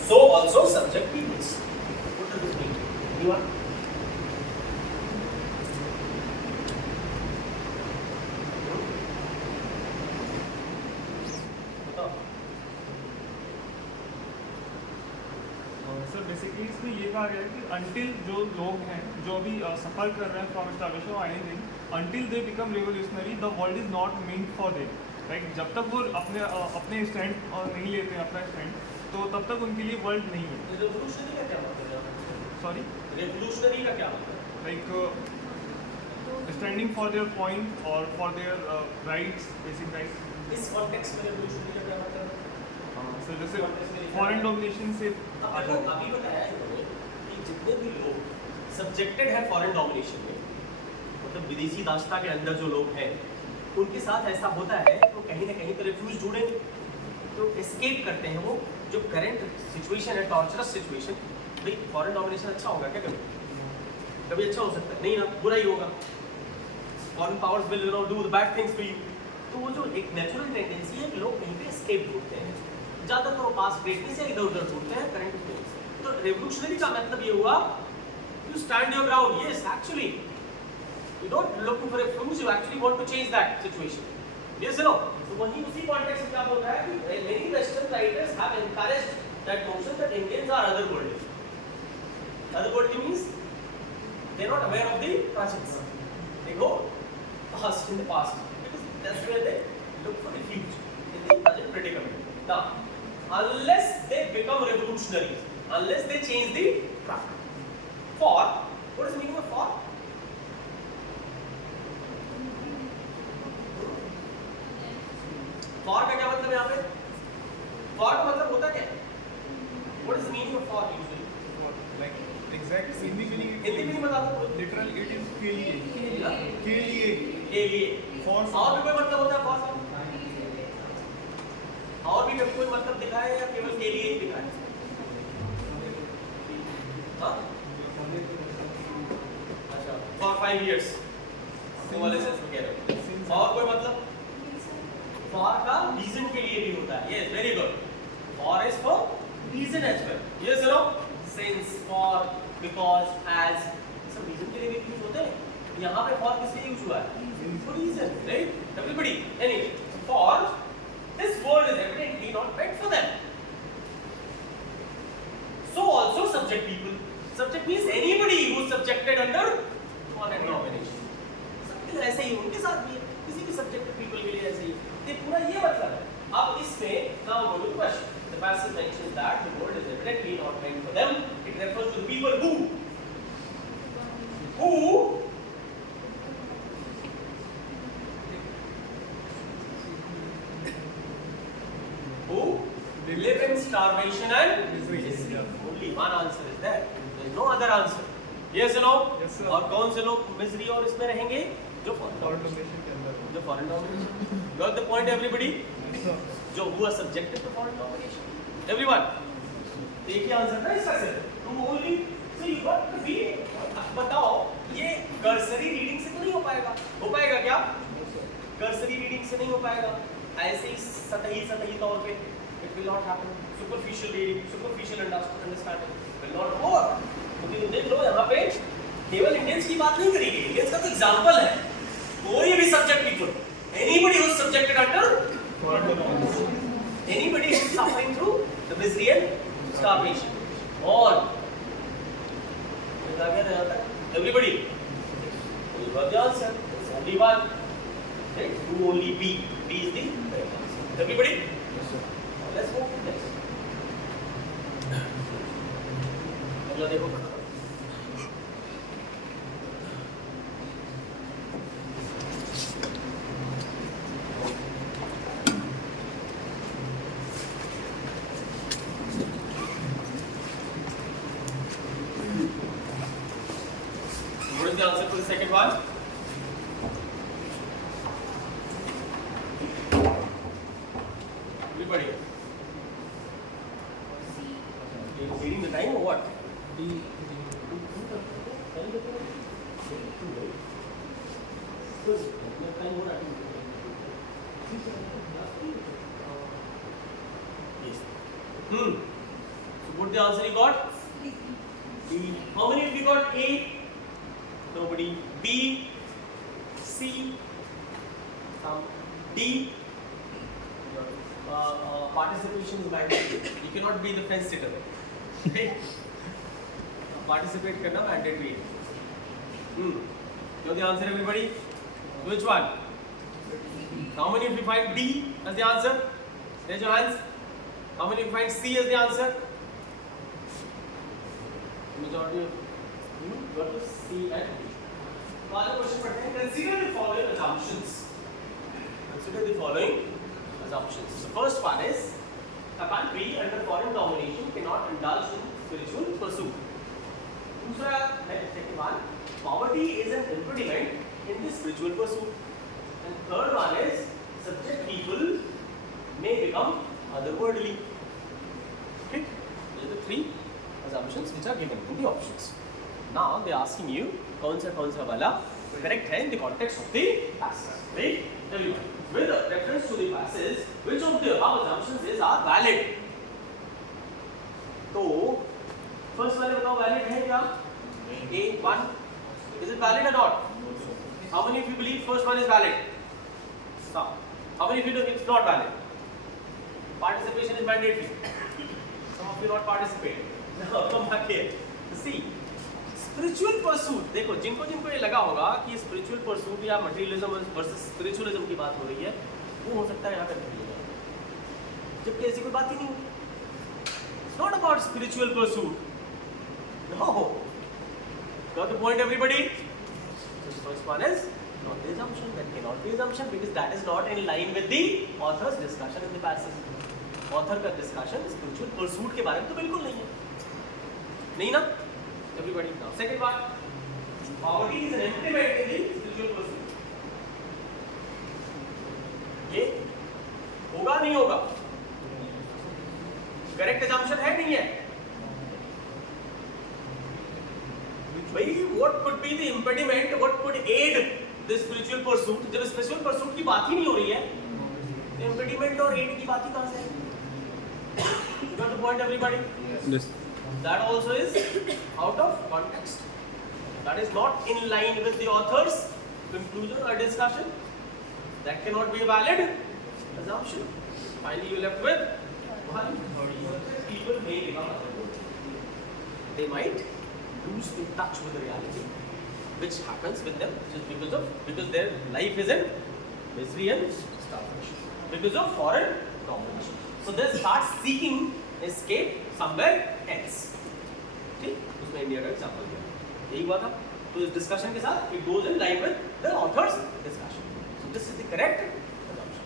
So also subjectiveness. What does this mean? Anyone? Sir basically इसमें ये कहा गया है कि until जो लोग हैं जो भी सफ़र कर रहे हैं फ्रॉम स्टार्वेशन और anything until they become revolutionary the world is not meant for them. Right, जब तक वो अपने स्टैंड नहीं लेते हैं अपना स्टैंड तो तब तक उनके लिए वर्ल्ड नहीं है. रेवोल्यूशनरी का क्या मतलब है? सॉरी, रेवोल्यूशनरी का क्या मतलब? Like standing for their point और for their rights, basic rights. इस कॉन्टेक्स्ट में रेवोल्यूशनरी का क्या मतलब है? सर जैसे फॉरेन डोमिनेशन से अभी बताया इन्होंने कि जितने भी लोग सब्जेक्टेड है फॉरेन डोमिनेशन में, मतलब विदेशी दास्ता के अंदर जो लोग हैं उनके साथ ऐसा होता है तो कहीं ना कहीं तो रिफ्यूज ढूंढेंगे, तो एस्केप करते हैं वो जो करंट सिचुएशन है, टॉर्चरस सिचुएशन. भाई फॉरेन डोमिनेशन अच्छा होगा क्या? कभी अच्छा हो सकता है नहीं ना, बुरा ही होगा. Foreign powers will do the bad things to you. तो वो जो एक नेचुरल टेंडेंसी है कि लोग कहीं पे एस्केप ढूंढते हैं, ज़्यादातर वो पास ग्रेटनेस या इधर उधर ढूंढते हैं करंट में. तो रेवोल्यूशनरी का मतलब ये हुआ you stand your ground. Yes, actually you don't looking for a fuse, you actually want to change that situation. Yes or no? So वही उसी context में क्या बोल रहा है कि many Western writers have encouraged that notion that Indians are otherworldly. Otherworldly means they are not aware of the present. They go past in the past because that's where they look for refuge in the present predicament. Now, unless they become revolutionaries, unless they change the track. For what is the meaning of for? For का क्या मतलब है यहाँ पे? For का मतलब होता क्या है? What is the meaning of for usually? like exact Hindi meaning बता दो. लिटरल इट इज के लिए के लिए. फॉर और भी कोई मतलब होता है फॉर का? और भी कोई मतलब दिखाए या केवल के लिए ही दिखाए? हाँ? 5 years वो वाले सेंस में कह रहे हो और कोई मतलब for का reason के लिए भी होता है yes very good for is for reason as well yes you know since for because as सब reason के लिए भी यूज होते हैं यहाँ पे for किस लिए यूज हुआ है for reason right everybody anyway for this word is evidently not meant for them so also subject people subject means anybody who is subjected under foreign domination सब ऐसे ही उनके साथ भी है किसी भी subjected people के लिए ऐसे ही ये पूरा ये मतलब है अब इसमें now go to the question the passage mentions that the word is evidently not meant for them it refers to the people who live in starvation and misery. Only one answer is there. There is no other answer. Yes or no? Yes, sir. और कौन से लोग misery और इसमें रहेंगे जो foreign domination के अंदर जो foreign domination. Got the point, everybody? Yes, sir. जो who are subjected to foreign domination. Everyone. एक ही आंसर था इसका सिर्फ. To only so you got to be. बताओ ये कर्सरी रीडिंग से तो नहीं हो पाएगा. हो पाएगा क्या? कर्सरी रीडिंग से नहीं हो पाएगा. ऐसे ही सतही तौर पे it will not happen. Superficial reading, superficial understanding will not work. क्योंकि देख लो यहाँ पे केवल इंडियंस की बात नहीं करेंगे. इंडियंस का तो एग्जांपल है. कोई भी subject people, anybody who is subjected under, anybody who is suffering through the misery and starvation. All. Everybody. You got the answer. There's only one. Right? Do only B. B is the correct answer. Everybody. Let's move to next. अगला देखो. What is the answer for the second one? Everybody. You're reading the time or what? Yes. So what the answer you got? B. How many of you got A? Nobody. B, C, D. Participation is mandatory. You cannot be the fence sitter. Okay? Participate करना mandatory है. Know the answer, everybody? Which one? How many of you find D as the answer? Raise your hands. How many of you find C as the answer? Majority of you got to C and D. So, आज question पढ़ते हैं. Consider the following assumptions. Consider the following assumptions. The first one is a country under foreign domination cannot indulge in spiritual pursuit. दूसरा है second one, poverty is an impediment in the spiritual pursuit. And third one is subject people may become otherworldly. Okay, these are the three assumptions which are given in the options. Now they are asking you कौन सा वाला correct है in the context of the passage. Right? Everyone. With reference to the passage, which of the above assumptions are valid? तो first वाले बताओ valid है क्या? A1. Is it valid or not? How many of you believe first one is valid? No. How many of you think it's not valid? Participation is mandatory. Some of you not participate. Now come back here. See, spiritual pursuit. देखो जिनको ये लगा होगा कि spiritual pursuit या materialism versus spiritualism की बात हो रही है, वो हो सकता है यहाँ करके लिया जाए. जबकि ऐसी कोई बात ही नहीं होगी. It's not about spiritual pursuit. No. Got the point, everybody? So the first one is not the assumption. That cannot be assumption because that is not in line with the author's discussion in the passage. Author का discussion spiritual pursuit के बारे में तो बिल्कुल नहीं है. नहीं ना? Everybody now. Second one, poverty is an impediment in the spiritual pursuit. ये होगा नहीं होगा? Correct assumption है नहीं है? भाई what could be the impediment, what could aid this spiritual pursuit? जब spiritual pursuit की बात ही नहीं हो रही है, तो impediment और aid की बात ही कहाँ से है? You got the point, everybody? Yes. That also is out of context. That is not in line with the author's conclusion or discussion. That cannot be a valid assumption. Finally, you left with one. People may become otherworldly. They might lose in touch with the reality, which happens with them just because their life is in misery and starvation because of foreign domination. So they start seeking escape somewhere else. ठीक? उसमें India का example दिया, यही हुआ था. तो इस discussion के साथ it goes in line with the author's discussion. So this is the correct assumption.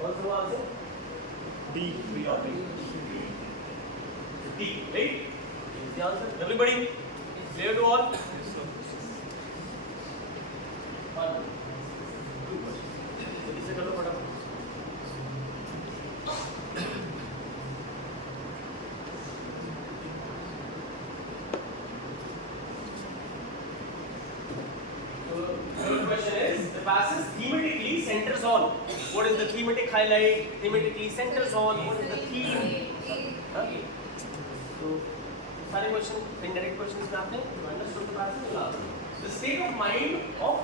What's the answer? D. B or D? D, right? Is the answer? Everybody clear to all? One. Two questions. जल्दी से कर लो फटाफट. Third question is, the passage thematically centers on. What is the thematic highlight? Thematically centers on. What is the theme? Huh? So, सारे question, indirect questions में आपने understood the passage. The state of mind of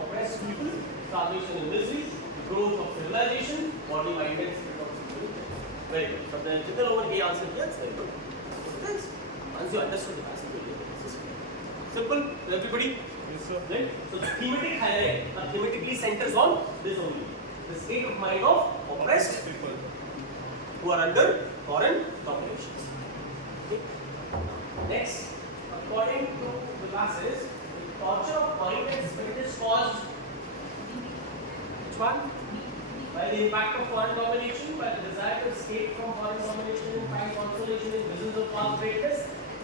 oppressed people, starvation and misery, growth of civilization, body, mind and spirit of civilization. Very good. From the general over he answered yes. Very good. Thanks. Once you understood the passage, you will get it. Simple. Everybody. Right? So the thematic highlight thematically centers on this only. The state of mind of oppressed people who are under foreign dominations. Okay. Next, according to the classes, the torture of mind and spirit is caused which one? By the impact of foreign domination, by the desire to escape from foreign domination and find consolation in visions of past greatness,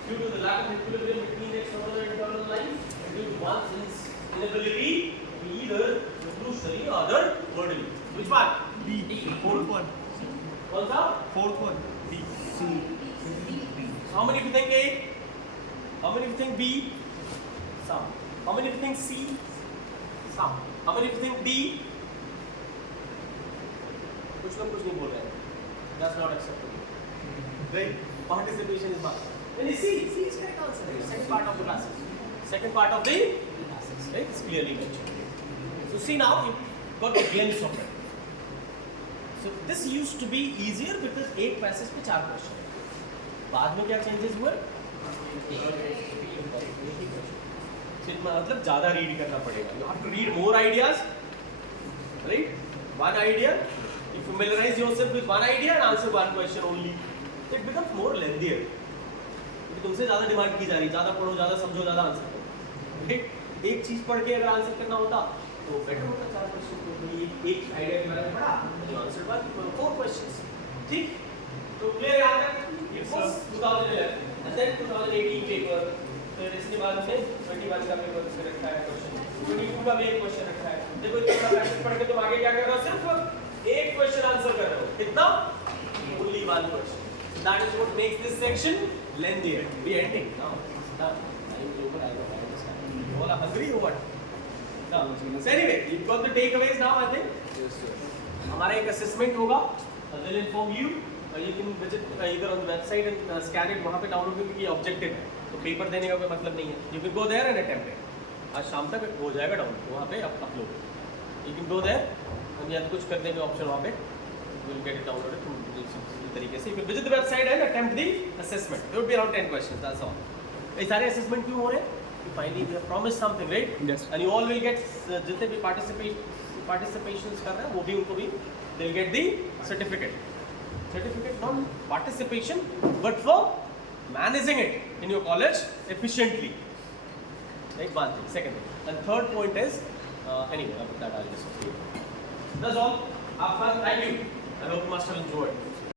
due to the lack of equilibrium between external and internal life, and due to one's inability to be either revolutionary or otherworldly. Which one? B. Fourth one. What's up? Fourth one. B. How many of you think A? How many of you think B? Some. How many of you think C? Some. How many of you think D? कुछ लोग कुछ नहीं बोल रहे हैं. That's not acceptable. Right? Participation is must. Then C is correct answer. Second part of the classes. Second part of the classes. Right? It's clearly mentioned. So see now you got a glimpse of it. So this used to be easier because एक passage पे 4 question. बाद में क्या changes हुए? मतलब ज़्यादा read करना पड़ेगा. You have to read more ideas. Right? One idea. You familiarize yourself with one idea and answer one question only. It becomes more lengthier. तुमसे ज़्यादा डिमांड की जा रही, ज़्यादा पढ़ो, ज़्यादा समझो, ज़्यादा आंसर करो. एक चीज़ पढ़ के अगर आंसर करना होता तो बेटर होता. 4 क्वेश्चन को एक आइडिया के बारे में पढ़ा, जो आंसर बात 4 क्वेश्चंस. ठीक? तो क्लियर याद है? ये फर्स्ट 2011 and then 2018 पेपर. फिर इसके बाद में 21 का पेपर फिर रखा है क्वेश्चन. 22 का भी एक क्वेश्चन रखा है. देखो इतना प्रैक्टिस पढ़ के तुम आगे क्या कर रहे हो? सिर्फ एक क्वेश्चन आंसर कर रहे हो. कितना? Only one question. So that is what makes this section lengthier. We ending now. Done. I am over. I understand. You all are hungry or what? No. So anyway, you've got the takeaways now. I think. Yes, sir. हमारा एक assessment होगा. They'll inform you. You can visit either on the website and scan it. वहाँ पे download करके ये objective है. तो paper देने का कोई मतलब नहीं है. You can go there and attempt it. आज शाम तक हो जाएगा डाउनलोड. वहाँ पे upload. You can go there. हम या तो कुछ कर देंगे ऑप्शन वहाँ पे. We'll get it downloaded from तरीके से. You can visit the website and attempt the assessment. There would be around 10 questions. That's all. ये सारे assessment क्यों हो रहे हैं? Finally, we have promised something, right? Yes. And you all will get जितने भी participations कर रहे हैं वो भी उनको भी they'll get the certificate. Certificate not participation but for managing it in your college efficiently. Right? One thing. Second thing. And third point is anyway that I'll just. That's all. Have fun. Thank you. I hope you must have enjoyed.